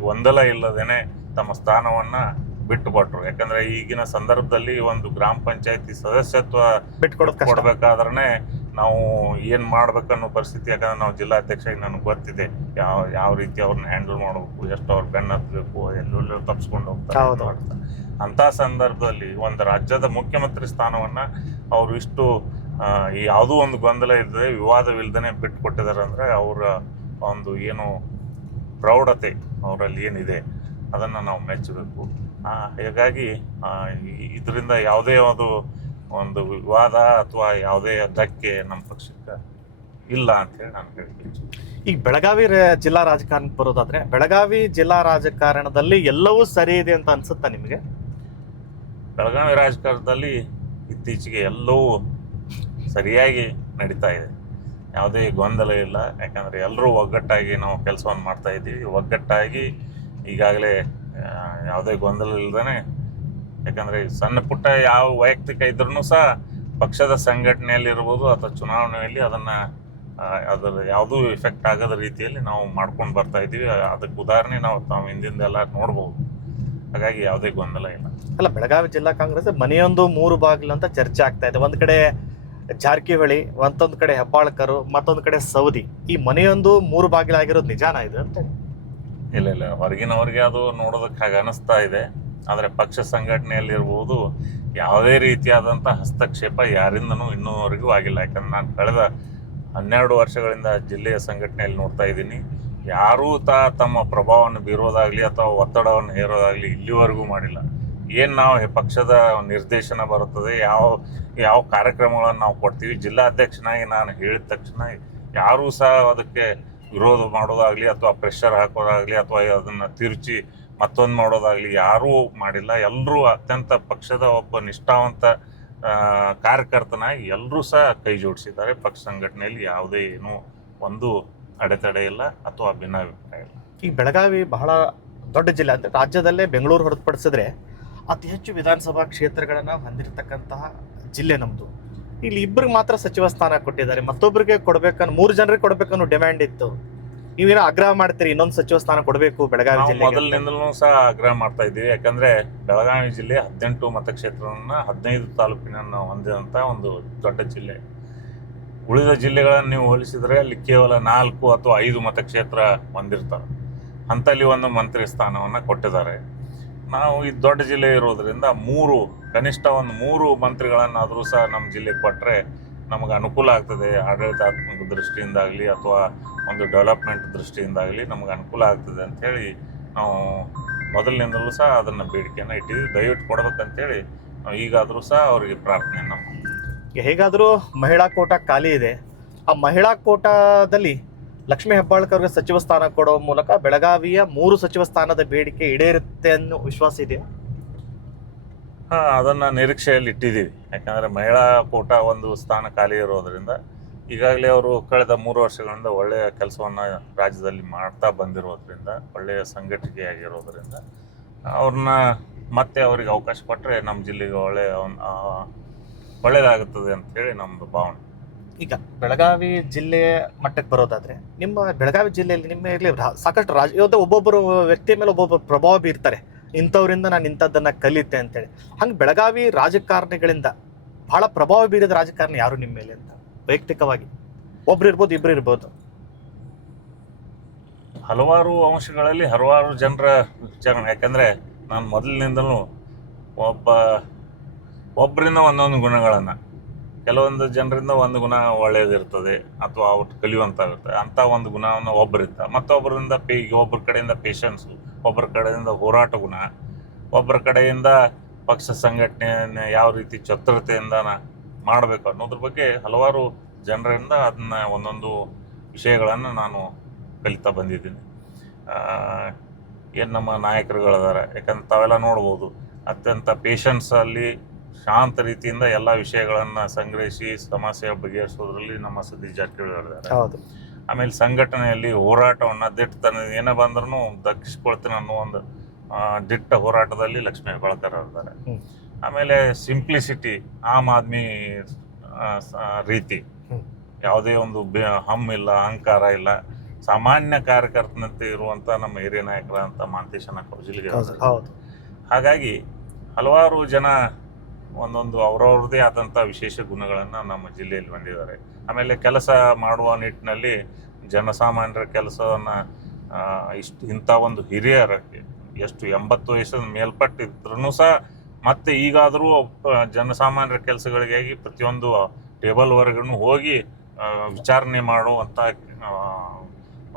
ಗೊಂದಲ ಇಲ್ಲದೇ ತಮ್ಮ ಸ್ಥಾನವನ್ನು ಬಿಟ್ಟುಕೊಟ್ರು. ಯಾಕಂದರೆ ಈಗಿನ ಸಂದರ್ಭದಲ್ಲಿ ಒಂದು ಗ್ರಾಮ ಪಂಚಾಯತಿ ಸದಸ್ಯತ್ವ ಕೊಡಬೇಕಾದ್ರೆ ನಾವು ಏನು ಮಾಡ್ಬೇಕನ್ನೋ ಪರಿಸ್ಥಿತಿ. ಯಾಕಂದ್ರೆ ನಾವು ಜಿಲ್ಲಾಧ್ಯಕ್ಷ, ನನಗೆ ಗೊತ್ತಿದೆ ಯಾವ ರೀತಿ ಅವ್ರನ್ನ ಹ್ಯಾಂಡಲ್ ಮಾಡಬೇಕು, ಎಷ್ಟು ಅವ್ರು ಬೆನ್ನು ಹತ್ತಬೇಕು, ಎಲ್ಲೆಲ್ಲೋ ತಪ್ಪಿಸ್ಕೊಂಡು ಹೋಗ್ತಾರೆ. ಅಂಥ ಸಂದರ್ಭದಲ್ಲಿ ಒಂದು ರಾಜ್ಯದ ಮುಖ್ಯಮಂತ್ರಿ ಸ್ಥಾನವನ್ನು ಅವರು ಇಷ್ಟು ಯಾವುದೂ ಒಂದು ಗೊಂದಲ ಇಲ್ಲದೆ, ವಿವಾದವಿಲ್ಲದೇ ಬಿಟ್ಟುಕೊಟ್ಟಿದ್ದಾರೆ ಅಂದರೆ ಅವರ ಒಂದು ಏನು ಪ್ರೌಢತೆ ಅವರಲ್ಲಿ ಏನಿದೆ ಅದನ್ನು ನಾವು ಮೆಚ್ಚಬೇಕು. ಹೀಗಾಗಿ ಇದರಿಂದ ಯಾವುದೇ ಒಂದು ವಿವಾದ ಅಥವಾ ಯಾವುದೇ ಧಕ್ಕೆ ನಮ್ಮ ಪಕ್ಷಕ್ಕೆ ಇಲ್ಲ ಅಂತೇಳಿ ನಾನು ಹೇಳ್ತೀನಿ. ಈಗ ಬೆಳಗಾವಿ ಜಿಲ್ಲಾ ರಾಜಕಾರಣಕ್ಕೆ ಬರೋದಾದ್ರೆ, ಬೆಳಗಾವಿ ಜಿಲ್ಲಾ ರಾಜಕಾರಣದಲ್ಲಿ ಎಲ್ಲವೂ ಸರಿ ಇದೆ ಅಂತ ಅನ್ಸುತ್ತಾ ನಿಮಗೆ? ಬೆಳಗಾವಿ ರಾಜಕಾರಣದಲ್ಲಿ ಇತ್ತೀಚೆಗೆ ಎಲ್ಲವೂ ಸರಿಯಾಗಿ ನಡೀತಾ ಇದೆ, ಯಾವುದೇ ಗೊಂದಲ ಇಲ್ಲ. ಯಾಕಂದರೆ ಎಲ್ಲರೂ ಒಗ್ಗಟ್ಟಾಗಿ ನಾವು ಕೆಲಸವನ್ನು ಮಾಡ್ತಾ ಇದ್ದೀವಿ. ಒಗ್ಗಟ್ಟಾಗಿ ಈಗಾಗಲೇ ಯಾವುದೇ ಗೊಂದಲ ಇಲ್ಲದೇ, ಯಾಕಂದರೆ ಸಣ್ಣ ಪುಟ್ಟ ಯಾವ ವೈಯಕ್ತಿಕ ಇದ್ರೂ ಸಹ ಪಕ್ಷದ ಸಂಘಟನೆಯಲ್ಲಿರ್ಬೋದು ಅಥವಾ ಚುನಾವಣೆಯಲ್ಲಿ ಅದರ ಯಾವುದೂ ಎಫೆಕ್ಟ್ ಆಗದ ರೀತಿಯಲ್ಲಿ ನಾವು ಮಾಡ್ಕೊಂಡು ಬರ್ತಾ ಇದ್ದೀವಿ. ಅದಕ್ಕೆ ಉದಾಹರಣೆ ನಾವು ಹಿಂದಿಂದೆಲ್ಲ ನೋಡ್ಬೋದು. ಹಾಗಾಗಿ ಯಾವುದೇ ಗೊಂದಲ ಇಲ್ಲ. ಅಲ್ಲ, ಬೆಳಗಾವಿ ಜಿಲ್ಲಾ ಕಾಂಗ್ರೆಸ್ ಮನೆಯೊಂದು 3 ಬಾಗಿಲು ಅಂತ ಚರ್ಚೆ ಆಗ್ತಾ ಇದೆ. ಒಂದು ಕಡೆ ಜಾರಕಿಹೊಳಿ, ಮತ್ತೊಂದು ಕಡೆ ಹೆಬ್ಬಾಳ್ಕರ್, ಮತ್ತೊಂದು ಕಡೆ ಸೌದಿ. ಈ ಮನೆಯೊಂದು 3 ಬಾಗಿಲಾಗಿರೋದು ನಿಜಾನ ಇದು ಅಂತ? ಇಲ್ಲ, ಹೊರಗಿನವ್ರಿಗೆ ಅದು ನೋಡೋದಕ್ಕೆ ಹಾಗೆ ಅನಿಸ್ತಾ ಇದೆ. ಆದರೆ ಪಕ್ಷ ಸಂಘಟನೆಯಲ್ಲಿರ್ಬೋದು ಯಾವುದೇ ರೀತಿಯಾದಂಥ ಹಸ್ತಕ್ಷೇಪ ಯಾರಿಂದನೂ ಇನ್ನೂವರೆಗೂ ಆಗಿಲ್ಲ. ಯಾಕಂದ್ರೆ ನಾನು ಕಳೆದ 12 ವರ್ಷಗಳಿಂದ ಜಿಲ್ಲೆಯ ಸಂಘಟನೆಯಲ್ಲಿ ನೋಡ್ತಾ ಇದ್ದೀನಿ. ಯಾರೂ ತಮ್ಮ ಪ್ರಭಾವವನ್ನು ಬೀರೋದಾಗಲಿ ಅಥವಾ ಒತ್ತಡವನ್ನು ಹೇರೋದಾಗಲಿ ಇಲ್ಲಿವರೆಗೂ ಮಾಡಿಲ್ಲ. ಏನು ನಾವು ಪಕ್ಷದ ನಿರ್ದೇಶನ ಬರುತ್ತದೆ, ಯಾವ ಕಾರ್ಯಕ್ರಮಗಳನ್ನು ನಾವು ಕೊಡ್ತೀವಿ, ಜಿಲ್ಲಾಧ್ಯಕ್ಷನಾಗಿ ನಾನು ಹೇಳಿದ ತಕ್ಷಣ ಯಾರೂ ಸಹ ಅದಕ್ಕೆ ವಿರೋಧ ಮಾಡೋದಾಗಲಿ ಅಥವಾ ಪ್ರೆಷರ್ ಹಾಕೋದಾಗಲಿ ಅಥವಾ ಅದನ್ನು ತಿರುಚಿ ಮತ್ತೊಂದು ಮಾಡೋದಾಗಲಿ ಯಾರೂ ಮಾಡಿಲ್ಲ. ಎಲ್ಲರೂ ಅತ್ಯಂತ ಪಕ್ಷದ ಒಬ್ಬ ನಿಷ್ಠಾವಂತ ಕಾರ್ಯಕರ್ತನಾಗಿ ಎಲ್ಲರೂ ಸಹ ಕೈ ಜೋಡಿಸಿದ್ದಾರೆ. ಪಕ್ಷ ಸಂಘಟನೆಯಲ್ಲಿ ಯಾವುದೇ ಏನೂ ಒಂದು ಅಡೆತಡೆ ಇಲ್ಲ ಅಥವಾ ಭಿನ್ನಾಭಿಪ್ರಾಯ ಇಲ್ಲ. ಈ ಬೆಳಗಾವಿ ಬಹಳ ದೊಡ್ಡ ಜಿಲ್ಲೆ, ಅಂದರೆ ರಾಜ್ಯದಲ್ಲೇ ಬೆಂಗಳೂರು ಹೊರತುಪಡಿಸಿದ್ರೆ ಅತಿ ಹೆಚ್ಚು ವಿಧಾನಸಭಾ ಕ್ಷೇತ್ರಗಳನ್ನು ಹೊಂದಿರತಕ್ಕಂತಹ ಜಿಲ್ಲೆ ನಮ್ಮದು. ಇಲ್ಲಿ ಇಬ್ಬರಿಗೆ ಮಾತ್ರ ಸಚಿವ ಸ್ಥಾನ ಕೊಟ್ಟಿದ್ದಾರೆ, ಮತ್ತೊಬ್ಬರಿಗೆ ಕೊಡ್ಬೇಕನ್ನೋ 3 ಜನರಿಗೆ ಕೊಡ್ಬೇಕನ್ನೋ ಡಿಮ್ಯಾಂಡ್ ಇತ್ತು. ನೀವೇನೋ ಆಗ್ರಹ ಮಾಡ್ತೀರಿ ಇನ್ನೊಂದು ಸಚಿವ ಸ್ಥಾನ ಕೊಡಬೇಕು ಬೆಳಗಾವಿ ಜಿಲ್ಲೆ? ಮೊದಲಿನಿಂದಲೂ ಸಹ ಆಗ್ರಹ ಮಾಡ್ತಾ ಇದ್ದೀವಿ. ಯಾಕಂದ್ರೆ ಬೆಳಗಾವಿ ಜಿಲ್ಲೆ 18 ಮತಕ್ಷೇತ್ರವನ್ನ 15 ತಾಲೂಕಿನನ್ನು ಹೊಂದಿದಂತ ಒಂದು ದೊಡ್ಡ ಜಿಲ್ಲೆ. ಉಳಿದ ಜಿಲ್ಲೆಗಳನ್ನು ನೀವು ಹೋಲಿಸಿದ್ರೆ ಅಲ್ಲಿ ಕೇವಲ 4 ಅಥವಾ 5 ಮತಕ್ಷೇತ್ರ ಹೊಂದಿರ್ತಾರೆ. ಅಂತಲ್ಲಿ ಒಂದು ಮಂತ್ರಿ ಸ್ಥಾನವನ್ನು ಕೊಟ್ಟಿದ್ದಾರೆ. ನಾವು ಈ ದೊಡ್ಡ ಜಿಲ್ಲೆ ಇರೋದ್ರಿಂದ ಕನಿಷ್ಠ ಒಂದು 3 ಮಂತ್ರಿಗಳನ್ನಾದರೂ ಸಹ ನಮ್ಮ ಜಿಲ್ಲೆಗೆ ಕೊಟ್ಟರೆ ನಮಗೆ ಅನುಕೂಲ ಆಗ್ತದೆ. ಆಡಳಿತಾತ್ಮಕ ದೃಷ್ಟಿಯಿಂದಾಗಲಿ ಅಥವಾ ಒಂದು ಡೆವಲಪ್ಮೆಂಟ್ ದೃಷ್ಟಿಯಿಂದಾಗಲಿ ನಮಗೆ ಅನುಕೂಲ ಆಗ್ತದೆ ಅಂಥೇಳಿ ನಾವು ಮೊದಲಿನಿಂದಲೂ ಸಹ ಅದನ್ನು ಬೇಡಿಕೆಯನ್ನು ಇಟ್ಟಿದ್ದೀವಿ. ದಯವಿಟ್ಟು ಕೊಡ್ಬೇಕಂತೇಳಿ ನಾವು ಈಗಾದರೂ ಸಹ ಅವರಿಗೆ ಪ್ರಾರ್ಥನೆಯನ್ನು ಮಾಡ್ತೀವಿ. ಹೇಗಾದರೂ ಮಹಿಳಾ ಕೋಟಾ ಖಾಲಿ ಇದೆ. ಆ ಮಹಿಳಾ ಕೋಟಾದಲ್ಲಿ ಲಕ್ಷ್ಮೀ ಹೆಬ್ಬಾಳ್ಕರ್ಗೆ ಸಚಿವ ಸ್ಥಾನ ಕೊಡೋ ಮೂಲಕ ಬೆಳಗಾವಿಯ 3 ಸಚಿವ ಸ್ಥಾನದ ಬೇಡಿಕೆ ಈಡೇರುತ್ತೆ ಅನ್ನೋ ವಿಶ್ವಾಸ ಇದೆ. ಅದನ್ನು ನಿರೀಕ್ಷೆಯಲ್ಲಿ ಇಟ್ಟಿದ್ದೀವಿ. ಯಾಕಂದರೆ ಮಹಿಳಾ ಕೋಟಾ ಒಂದು ಸ್ಥಾನ ಖಾಲಿ ಇರೋದರಿಂದ ಈಗಾಗಲೇ ಅವರು ಕಳೆದ 3 ವರ್ಷಗಳಿಂದ ಒಳ್ಳೆಯ ಕೆಲಸವನ್ನು ರಾಜ್ಯದಲ್ಲಿ ಮಾಡ್ತಾ ಬಂದಿರೋದ್ರಿಂದ, ಒಳ್ಳೆಯ ಸಂಘಟನೆಯಾಗಿರೋದ್ರಿಂದ ಅವ್ರನ್ನ ಮತ್ತೆ ಅವರಿಗೆ ಅವಕಾಶ ಕೊಟ್ಟರೆ ನಮ್ಮ ಜಿಲ್ಲೆಗೆ ಒಳ್ಳೆಯದಾಗುತ್ತದೆ ಅಂಥೇಳಿ ನಮ್ಮದು ಭಾವನೆ. ಈಗ ಬೆಳಗಾವಿ ಜಿಲ್ಲೆಯ ಮಟ್ಟಕ್ಕೆ ಬರೋದಾದ್ರೆ, ನಿಮ್ಮ ಬೆಳಗಾವಿ ಜಿಲ್ಲೆಯಲ್ಲಿ ನಿಮ್ಮ ಸಾಕಷ್ಟು ಇವತ್ತು ಒಬ್ಬೊಬ್ಬರು ವ್ಯಕ್ತಿ ಮೇಲೆ ಒಬ್ಬೊಬ್ಬರು ಪ್ರಭಾವ ಬೀರ್ತಾರೆ. ಇಂಥವ್ರಿಂದ ನಾನು ಇಂಥದ್ದನ್ನು ಕಲಿತೆ ಅಂತೇಳಿ. ಹಂಗೆ ಬೆಳಗಾವಿ ರಾಜಕಾರಣಿಗಳಿಂದ ಬಹಳ ಪ್ರಭಾವ ಬೀರಿದ ರಾಜಕಾರಣಿ ಯಾರು ನಿಮ್ಮ ಮೇಲೆ ಅಂತ ವೈಯಕ್ತಿಕವಾಗಿ? ಒಬ್ರು ಇರ್ಬೋದು, ಇಬ್ರು ಇರ್ಬೋದು. ಹಲವಾರು ಅಂಶಗಳಲ್ಲಿ ಹಲವಾರು ಜನರ ವಿಚಾರಣೆ. ಯಾಕಂದರೆ ನಾನು ಮೊದಲಿನಿಂದಲೂ ಒಬ್ಬರಿಂದ ಒಂದೊಂದು ಗುಣಗಳನ್ನು, ಕೆಲವೊಂದು ಜನರಿಂದ ಒಂದು ಗುಣ ಒಳ್ಳೆಯದಿರ್ತದೆ ಅಥವಾ ಅವ್ರು ಕಲಿಯುವಂತಾಗುತ್ತೆ. ಅಂಥ ಒಂದು ಗುಣವನ್ನು ಒಬ್ಬರಿಂದ, ಮತ್ತೊಬ್ಬರಿಂದ ಒಬ್ಬರ ಕಡೆಯಿಂದ ಪೇಷನ್ಸು, ಒಬ್ಬರ ಕಡೆಯಿಂದ ಹೋರಾಟ ಗುಣ, ಒಬ್ಬರ ಕಡೆಯಿಂದ ಪಕ್ಷ ಸಂಘಟನೆಯನ್ನು ಯಾವ ರೀತಿ ಚತುರತೆಯಿಂದ ಮಾಡಬೇಕು ಅನ್ನೋದ್ರ ಬಗ್ಗೆ ಹಲವಾರು ಜನರಿಂದ ಅದನ್ನ ಒಂದೊಂದು ವಿಷಯಗಳನ್ನು ನಾನು ಕಲಿತಾ ಬಂದಿದ್ದೀನಿ. ಏನು ನಮ್ಮ ನಾಯಕರುಗಳಿದ್ದಾರೆ, ಯಾಕಂದ್ರೆ ತಾವೆಲ್ಲ ನೋಡ್ಬೋದು, ಅತ್ಯಂತ ಪೇಷನ್ಸಲ್ಲಿ ಶಾಂತ ರೀತಿಯಿಂದ ಎಲ್ಲ ವಿಷಯಗಳನ್ನು ಸಂಗ್ರಹಿಸಿ ಸಮಸ್ಯೆ ಬಗೆಹರಿಸೋದ್ರಲ್ಲಿ ನಮ್ಮ ಸತೀಶ್ ಜಾರಕಿಹೊಳಿ ಹೇಳಿದ್ದಾರೆ. ಆಮೇಲೆ ಸಂಘಟನೆಯಲ್ಲಿ ಹೋರಾಟವನ್ನು ದಿಟ್ಟತನ ಏನೇ ಬಂದ್ರೂ ದಕ್ಕಿಸ್ಕೊಳ್ತೀನಿ ಅನ್ನೋ ಒಂದು ದಿಟ್ಟ ಹೋರಾಟದಲ್ಲಿ ಲಕ್ಷ್ಮೀ ಹೆಬ್ಬಾಳ್ಕರ್ ಇದ್ದಾರೆ. ಆಮೇಲೆ ಸಿಂಪ್ಲಿಸಿಟಿ, ಆಮ್ ಆದ್ಮಿ ರೀತಿ, ಯಾವುದೇ ಒಂದು ಹಮ್ಮಿಲ್ಲ, ಅಹಂಕಾರ ಇಲ್ಲ, ಸಾಮಾನ್ಯ ಕಾರ್ಯಕರ್ತನಂತೆ ಇರುವಂಥ ನಮ್ಮ ಹಿರಿಯ ನಾಯಕರಂತ ಮಾಂತೇಶನ ಕೌಜಲ್ಗಿ. ಹಾಗಾಗಿ ಹಲವಾರು ಜನ ಒಂದೊಂದು ಅವ್ರವ್ರದ್ದೇ ಆದಂಥ ವಿಶೇಷ ಗುಣಗಳನ್ನು ನಮ್ಮ ಜಿಲ್ಲೆಯಲ್ಲಿ ಹೊಂದಿದ್ದಾರೆ. ಆಮೇಲೆ ಕೆಲಸ ಮಾಡುವ ನಿಟ್ಟಿನಲ್ಲಿ ಜನಸಾಮಾನ್ಯರ ಕೆಲಸವನ್ನು ಇಂಥ ಒಂದು ಹಿರಿಯರ ಎಷ್ಟು 80 ವಯಸ್ಸಿನ ಮೇಲ್ಪಟ್ಟಿದ್ರೂ ಸಹ ಮತ್ತೆ ಈಗಾದರೂ ಜನಸಾಮಾನ್ಯರ ಕೆಲಸಗಳಿಗಾಗಿ ಪ್ರತಿಯೊಂದು ಟೇಬಲ್ವರೆಗೂ ಹೋಗಿ ವಿಚಾರಣೆ ಮಾಡುವಂಥ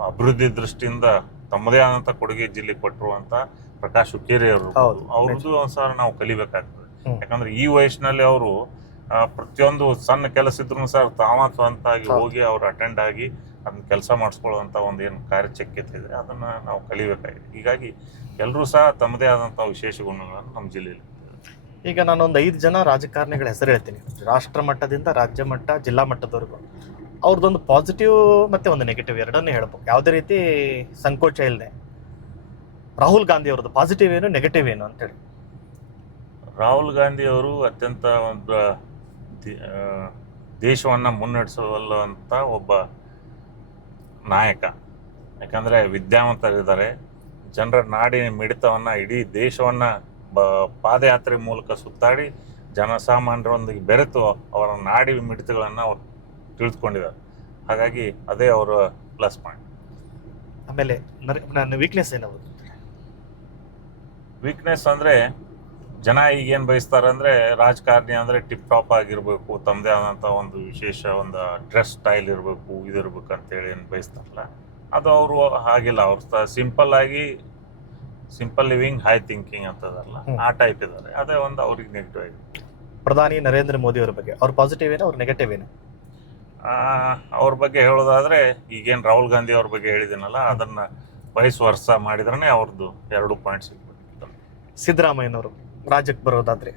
ಅಭಿವೃದ್ಧಿ ದೃಷ್ಟಿಯಿಂದ ತಮ್ಮದೇ ಆದಂಥ ಕೊಡುಗೆ ಜಿಲ್ಲೆಗೆ ಕೊಟ್ಟಿರುವಂಥ ಪ್ರಕಾಶ್ ಹುಕ್ಕೇರಿ ಅವರು ಹೌದು, ಅವ್ರದ್ದು ಒಂದ್ಸಲ ನಾವು ಕಲಿಬೇಕಾಗ್ತದೆ. ಹ್ಮ್. ಯಾಕಂದ್ರೆ ಈ ವಯಸ್ಸಿನಲ್ಲಿ ಅವರು ಪ್ರತಿಯೊಂದು ಸಣ್ಣ ಕೆಲಸ ಇದ್ರು ಸರ್ ತಾವ ಸ್ವಂತಾಗಿ ಹೋಗಿ ಅವ್ರು ಅಟೆಂಡ್ ಆಗಿ ಅದನ್ನ ಕೆಲಸ ಮಾಡಿಸ್ಕೊಳ್ಳುವಂತ ಒಂದು ಏನು ಕಾರ್ಯಚಕ್ಯತೆ ಇದೆ ಅದನ್ನ ನಾವು ಕಲಿಬೇಕಾಗಿದೆ. ಹೀಗಾಗಿ ಎಲ್ಲರೂ ಸಹ ತಮ್ಮದೇ ಆದಂತಹ ವಿಶೇಷ ಗುಣಗಳನ್ನು ನಮ್ಮ ಜಿಲ್ಲೆಯಲ್ಲಿ. ಈಗ ನಾನೊಂದು 5 ಜನ ರಾಜಕಾರಣಿಗಳ ಹೆಸರು ಹೇಳ್ತೀನಿ, ರಾಷ್ಟ್ರ ಮಟ್ಟದಿಂದ ರಾಜ್ಯ ಮಟ್ಟ ಜಿಲ್ಲಾ ಮಟ್ಟದವರೆಗೂ. ಅವ್ರದ್ದೊಂದು ಪಾಸಿಟಿವ್ ಮತ್ತೆ ಒಂದು ನೆಗೆಟಿವ್ ಎರಡನ್ನೂ ಹೇಳ್ಬೇಕು, ಯಾವುದೇ ರೀತಿ ಸಂಕೋಚ ಇಲ್ಲದೆ. ರಾಹುಲ್ ಗಾಂಧಿ ಅವ್ರದ್ದು ಪಾಸಿಟಿವ್ ಏನು, ನೆಗೆಟಿವ್ ಏನು ಅಂತೇಳಿ. ರಾಹುಲ್ ಗಾಂಧಿ ಅವರು ಅತ್ಯಂತ ಒಂದು ದೇಶವನ್ನ ಮುನ್ನಡೆಸುವಂತ ಒಬ್ಬ ನಾಯಕ. ಯಾಕಂದ್ರೆ ವಿದ್ಯಾವಂತರಿದ್ದಾರೆ, ಜನರ ನಾಡಿನ ಮಿಡಿತವನ್ನ ಇಡೀ ದೇಶವನ್ನ ಪಾದಯಾತ್ರೆ ಮೂಲಕ ಸುತ್ತಾಡಿ ಜನಸಾಮಾನ್ಯರೊಂದಿಗೆ ಬೆರೆತು ಅವರ ನಾಡಿ ಮಿಡಿತಗಳನ್ನ ಅವ್ರು ತಿಳಿದುಕೊಂಡಿದ್ದಾರೆ. ಹಾಗಾಗಿ ಅದೇ ಅವರ ಪ್ಲಸ್ ಪಾಯಿಂಟ್. ಆಮೇಲೆ ನನ್ನ ವೀಕ್ನೆಸ್ ಏನದು? ವೀಕ್ನೆಸ್ ಅಂದ್ರೆ ಜನ ಈಗೇನು ಬಯಸ್ತಾರೆ ಅಂದ್ರೆ ರಾಜಕಾರಣಿ ಅಂದ್ರೆ ಟಿಪ್ ಟಾಪ್ ಆಗಿರ್ಬೇಕು, ತಮ್ಮದೇ ಆದಂಥ ಒಂದು ವಿಶೇಷ ಒಂದು ಡ್ರೆಸ್ ಸ್ಟೈಲ್ ಇರಬೇಕು, ಇದಿರ್ಬೇಕು ಅಂತೇಳಿ ಏನು ಬಯಸ್ತಾರಲ್ಲ, ಅದು ಅವರು ಹಾಗಿಲ್ಲ. ಅವ್ರು ಸಿಂಪಲ್ ಲಿವಿಂಗ್ ಹೈ ಥಿಂಕಿಂಗ್ ಅಂತದಲ್ಲ, ಆ ಟೈಪ್ ಇದ್ದಾರೆ. ಅದೇ ಒಂದು ಅವ್ರಿಗೆ ನೆಗೆಟಿವ್ ಆಗಿದೆ. ಪ್ರಧಾನಿ ನರೇಂದ್ರ ಮೋದಿ ಅವ್ರ ಬಗ್ಗೆ ಅವ್ರ ಪಾಸಿಟಿವ್ ಏನು, ಅವ್ರ ನೆಗೆಟಿವ್ ಏನು? ಅವ್ರ ಬಗ್ಗೆ ಹೇಳೋದಾದ್ರೆ ಈಗೇನು ರಾಹುಲ್ ಗಾಂಧಿ ಅವ್ರ ಬಗ್ಗೆ ಹೇಳಿದ್ದೀನಲ್ಲ, ಅದನ್ನ ವಯಸ್ಸು ವರ್ಷ ಮಾಡಿದ್ರೆ ಅವ್ರದ್ದು 2 ಪಾಯಿಂಟ್ ಸಿಗ್ಬೇಕು. ಸಿದ್ದರಾಮಯ್ಯನವರು ರಾಜ್ಯಕ್ಕೆ ಬರೋದಾದ್ರೆ?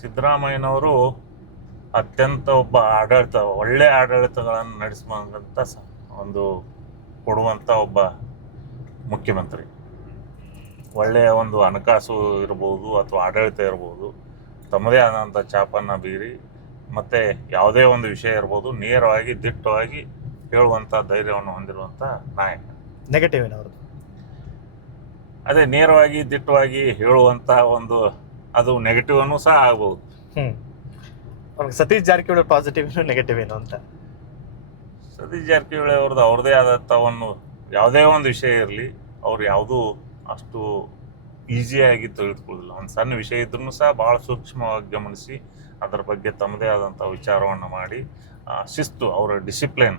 ಸಿದ್ದರಾಮಯ್ಯನವರು ಅತ್ಯಂತ ಒಬ್ಬ ಒಳ್ಳೆ ಆಡಳಿತಗಳನ್ನು ನಡೆಸುವಂತ ಒಂದು ಕೊಡುವಂತ ಒಬ್ಬ ಮುಖ್ಯಮಂತ್ರಿ. ಒಳ್ಳೆಯ ಒಂದು ಹಣಕಾಸು ಇರ್ಬೋದು ಅಥವಾ ಆಡಳಿತ ಇರ್ಬೋದು, ತಮ್ಮದೇ ಆದಂಥ ಚಾಪನ್ನ ಬೀರಿ ಮತ್ತೆ ಯಾವುದೇ ಒಂದು ವಿಷಯ ಇರ್ಬೋದು ನೇರವಾಗಿ ದಿಟ್ಟವಾಗಿ ಹೇಳುವಂಥ ಧೈರ್ಯವನ್ನು ಹೊಂದಿರುವಂಥ ನಾಯಕ. ನೆಗೆಟಿವ್ ಏನು ಅವ್ರದ್ದು? ಅದೇ ನೇರವಾಗಿ ದಿಟ್ಟವಾಗಿ ಹೇಳುವಂಥ ಒಂದು, ಅದು ನೆಗೆಟಿವ್ ಅನ್ನು ಸಹ ಆಗ್ಬೋದು. ಅವ್ರಿಗೆ ಸತೀಶ್ ಜಾರಕಿಹೊಳಿ ಪಾಸಿಟಿವ್ ಏನು, ನೆಗೆಟಿವ್ ಏನು ಅಂತ? ಸತೀಶ್ ಜಾರಕಿಹೊಳಿ ಅವ್ರದ್ದೇ ಆದಂಥ ಒಂದು ಯಾವುದೇ ಒಂದು ವಿಷಯ ಇರಲಿ, ಅವ್ರು ಯಾವುದೂ ಅಷ್ಟು ಈಸಿಯಾಗಿ ತೆಗೆದುಕೊಳ್ಳಿಲ್ಲ. ಒಂದು ಸಣ್ಣ ವಿಷಯ ಇದ್ರೂ ಸಹ ಭಾಳ ಸೂಕ್ಷ್ಮವಾಗಿ ಗಮನಿಸಿ ಅದರ ಬಗ್ಗೆ ತಮ್ಮದೇ ಆದಂಥ ವಿಚಾರವನ್ನು ಮಾಡಿ ಶಿಸ್ತು, ಅವರ ಡಿಸಿಪ್ಲಿನ್,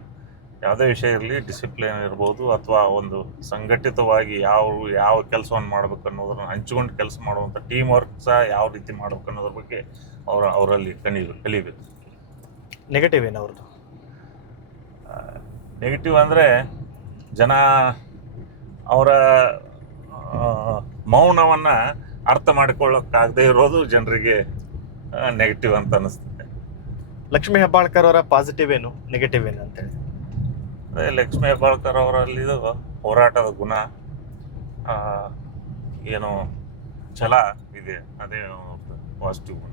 ಯಾವುದೇ ವಿಷಯ ಇರಲಿ ಡಿಸಿಪ್ಲಿನ್ ಇರ್ಬೋದು ಅಥವಾ ಒಂದು ಸಂಘಟಿತವಾಗಿ ಯಾವ ಕೆಲಸವನ್ನು ಮಾಡ್ಬೇಕು ಅನ್ನೋದನ್ನು ಹಂಚಿಕೊಂಡು ಕೆಲಸ ಮಾಡುವಂಥ ಟೀಮ್ ವರ್ಕ್ ಸಹ ಯಾವ ರೀತಿ ಮಾಡ್ಬೇಕು ಅನ್ನೋದ್ರ ಬಗ್ಗೆ ಅವರಲ್ಲಿ ಕಲಿಬೇಕು. ನೆಗೆಟಿವ್ ಏನು ಅವ್ರದ್ದು? ನೆಗೆಟಿವ್ ಅಂದರೆ ಜನ ಅವರ ಮೌನವನ್ನು ಅರ್ಥ ಮಾಡಿಕೊಳ್ಳೋಕ್ಕಾಗದೇ ಇರೋದು ಜನರಿಗೆ ನೆಗೆಟಿವ್ ಅಂತ ಅನ್ನಿಸ್ತದೆ. ಲಕ್ಷ್ಮೀ ಹೆಬ್ಬಾಳ್ಕರ್ ಅವರ ಪಾಸಿಟಿವ್ ಏನು, ನೆಗೆಟಿವ್ ಏನು ಅಂತೇಳಿ? ಅದೇ ಲಕ್ಷ್ಮೀ ಹೆಬ್ಬಾಳ್ಕರ್ ಅವರಲ್ಲಿದು ಹೋರಾಟದ ಗುಣ, ಏನು ಛಲ ಇದೆ, ಅದೇ ಪಾಸಿಟಿವ್ ಗುಣ.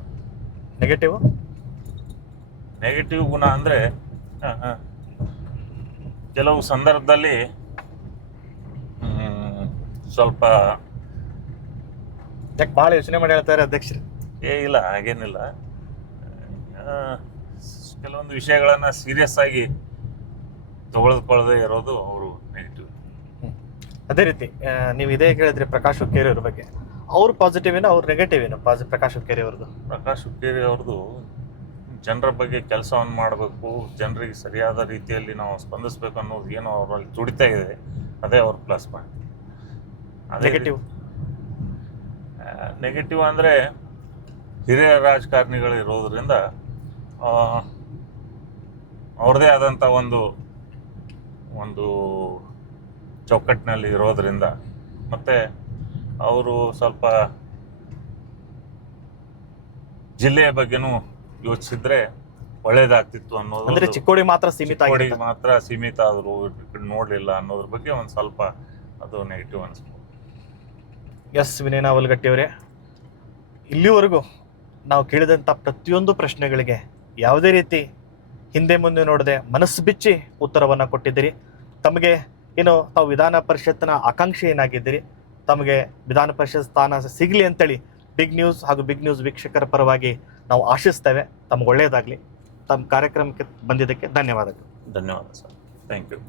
ನೆಗೆಟಿವ್ ಗುಣ ಅಂದರೆ ಕೆಲವು ಸಂದರ್ಭದಲ್ಲಿ ಸ್ವಲ್ಪ ಯಾಕೆ ಭಾಳ ಯೋಚನೆ ಮಾಡಿ ಹೇಳ್ತಾರೆ ಅಧ್ಯಕ್ಷರು? ಇಲ್ಲ ಹಾಗೇನಿಲ್ಲ, ಕೆಲವೊಂದು ವಿಷಯಗಳನ್ನು ಸೀರಿಯಸ್ ಆಗಿ ತಗೊಳ್ಕೊಳ್ಳದೆ ಇರೋದು ಅವರು ನೆಗೆಟಿವ್. ಅದೇ ರೀತಿ ನೀವು ಇದೇ ಕೇಳಿದ್ರಿ ಪ್ರಕಾಶ್ ಹುಕ್ಕೇರಿ ಅವ್ರ ಬಗ್ಗೆ, ಅವ್ರ ಪಾಸಿಟಿವ್ ಏನು, ಅವ್ರ ನೆಗೆಟಿವ್ ಏನು? ಪ್ರಕಾಶ್ ಹುಕ್ಕೇರಿ ಅವ್ರದ್ದು? ಪ್ರಕಾಶ್ ಹುಕ್ಕೇರಿ ಅವ್ರದ್ದು ಜನರ ಬಗ್ಗೆ ಕೆಲಸವನ್ನು ಮಾಡಬೇಕು, ಜನರಿಗೆ ಸರಿಯಾದ ರೀತಿಯಲ್ಲಿ ನಾವು ಸ್ಪಂದಿಸಬೇಕು ಅನ್ನೋದು ಏನೋ ಅವರಲ್ಲಿ ತುಡಿತಾ ಇದೆ, ಅದೇ ಅವ್ರ ಪ್ಲಸ್ ಪಾಯಿಂಟ್. ನೆಗೆಟಿವ್ ಅಂದರೆ ಹಿರಿಯ ರಾಜಕಾರಣಿಗಳು ಇರೋದ್ರಿಂದ ಅವ್ರದ್ದೇ ಆದಂಥ ಒಂದು ಚೌಕಟ್ಟಿನಲ್ಲಿ ಇರೋದ್ರಿಂದ, ಮತ್ತು ಅವರು ಸ್ವಲ್ಪ ಜಿಲ್ಲೆಯ ಬಗ್ಗೆನೂ ಯೋಚಿಸಿದ್ರೆ ಒಳ್ಳೇದಾಗ್ತಿತ್ತು ಅನ್ನೋದು. ಅಂದ್ರೆ ಚಿಕ್ಕೋಡಿ ಮಾತ್ರ ಸೀಮಿತ ಆದ್ರು ನೋಡ್ಲಿಲ್ಲ ಅನ್ನೋದ್ರ ಬಗ್ಗೆ ಒಂದು ಸ್ವಲ್ಪ ಅದು ನೆಗೆಟಿವ್ ಅನಿಸ್ಬೋದು. ಎಸ್ ವಿನಯ್ ನಾವಲಗಟ್ಟಿ ಅವರೇ, ಇಲ್ಲಿವರೆಗೂ ನಾವು ಕೇಳಿದಂಥ ಪ್ರತಿಯೊಂದು ಪ್ರಶ್ನೆಗಳಿಗೆ ಯಾವುದೇ ರೀತಿ ಹಿಂದೆ ಮುಂದೆ ನೋಡದೆ ಮನಸ್ಸು ಬಿಚ್ಚಿ ಉತ್ತರವನ್ನು ಕೊಟ್ಟಿದ್ದೀರಿ. ತಮಗೆ ಏನು ತಾವು ವಿಧಾನ ಪರಿಷತ್ನ ಆಕಾಂಕ್ಷಿ ಏನಾಗಿದ್ದೀರಿ, ತಮಗೆ ವಿಧಾನ ಪರಿಷತ್ ಸ್ಥಾನ ಸಿಗಲಿ ಅಂತೇಳಿ ಬಿಗ್ ನ್ಯೂಸ್ ಹಾಗೂ ಬಿಗ್ ನ್ಯೂಸ್ ವೀಕ್ಷಕರ ಪರವಾಗಿ ನಾವು ಆಶಿಸ್ತೇವೆ. ತಮ್ಗೆ ಒಳ್ಳೆಯದಾಗಲಿ. ತಮ್ಮ ಕಾರ್ಯಕ್ರಮಕ್ಕೆ ಬಂದಿದ್ದಕ್ಕೆ ಧನ್ಯವಾದಗಳು. ಧನ್ಯವಾದ ಸರ್, ಥ್ಯಾಂಕ್ ಯು.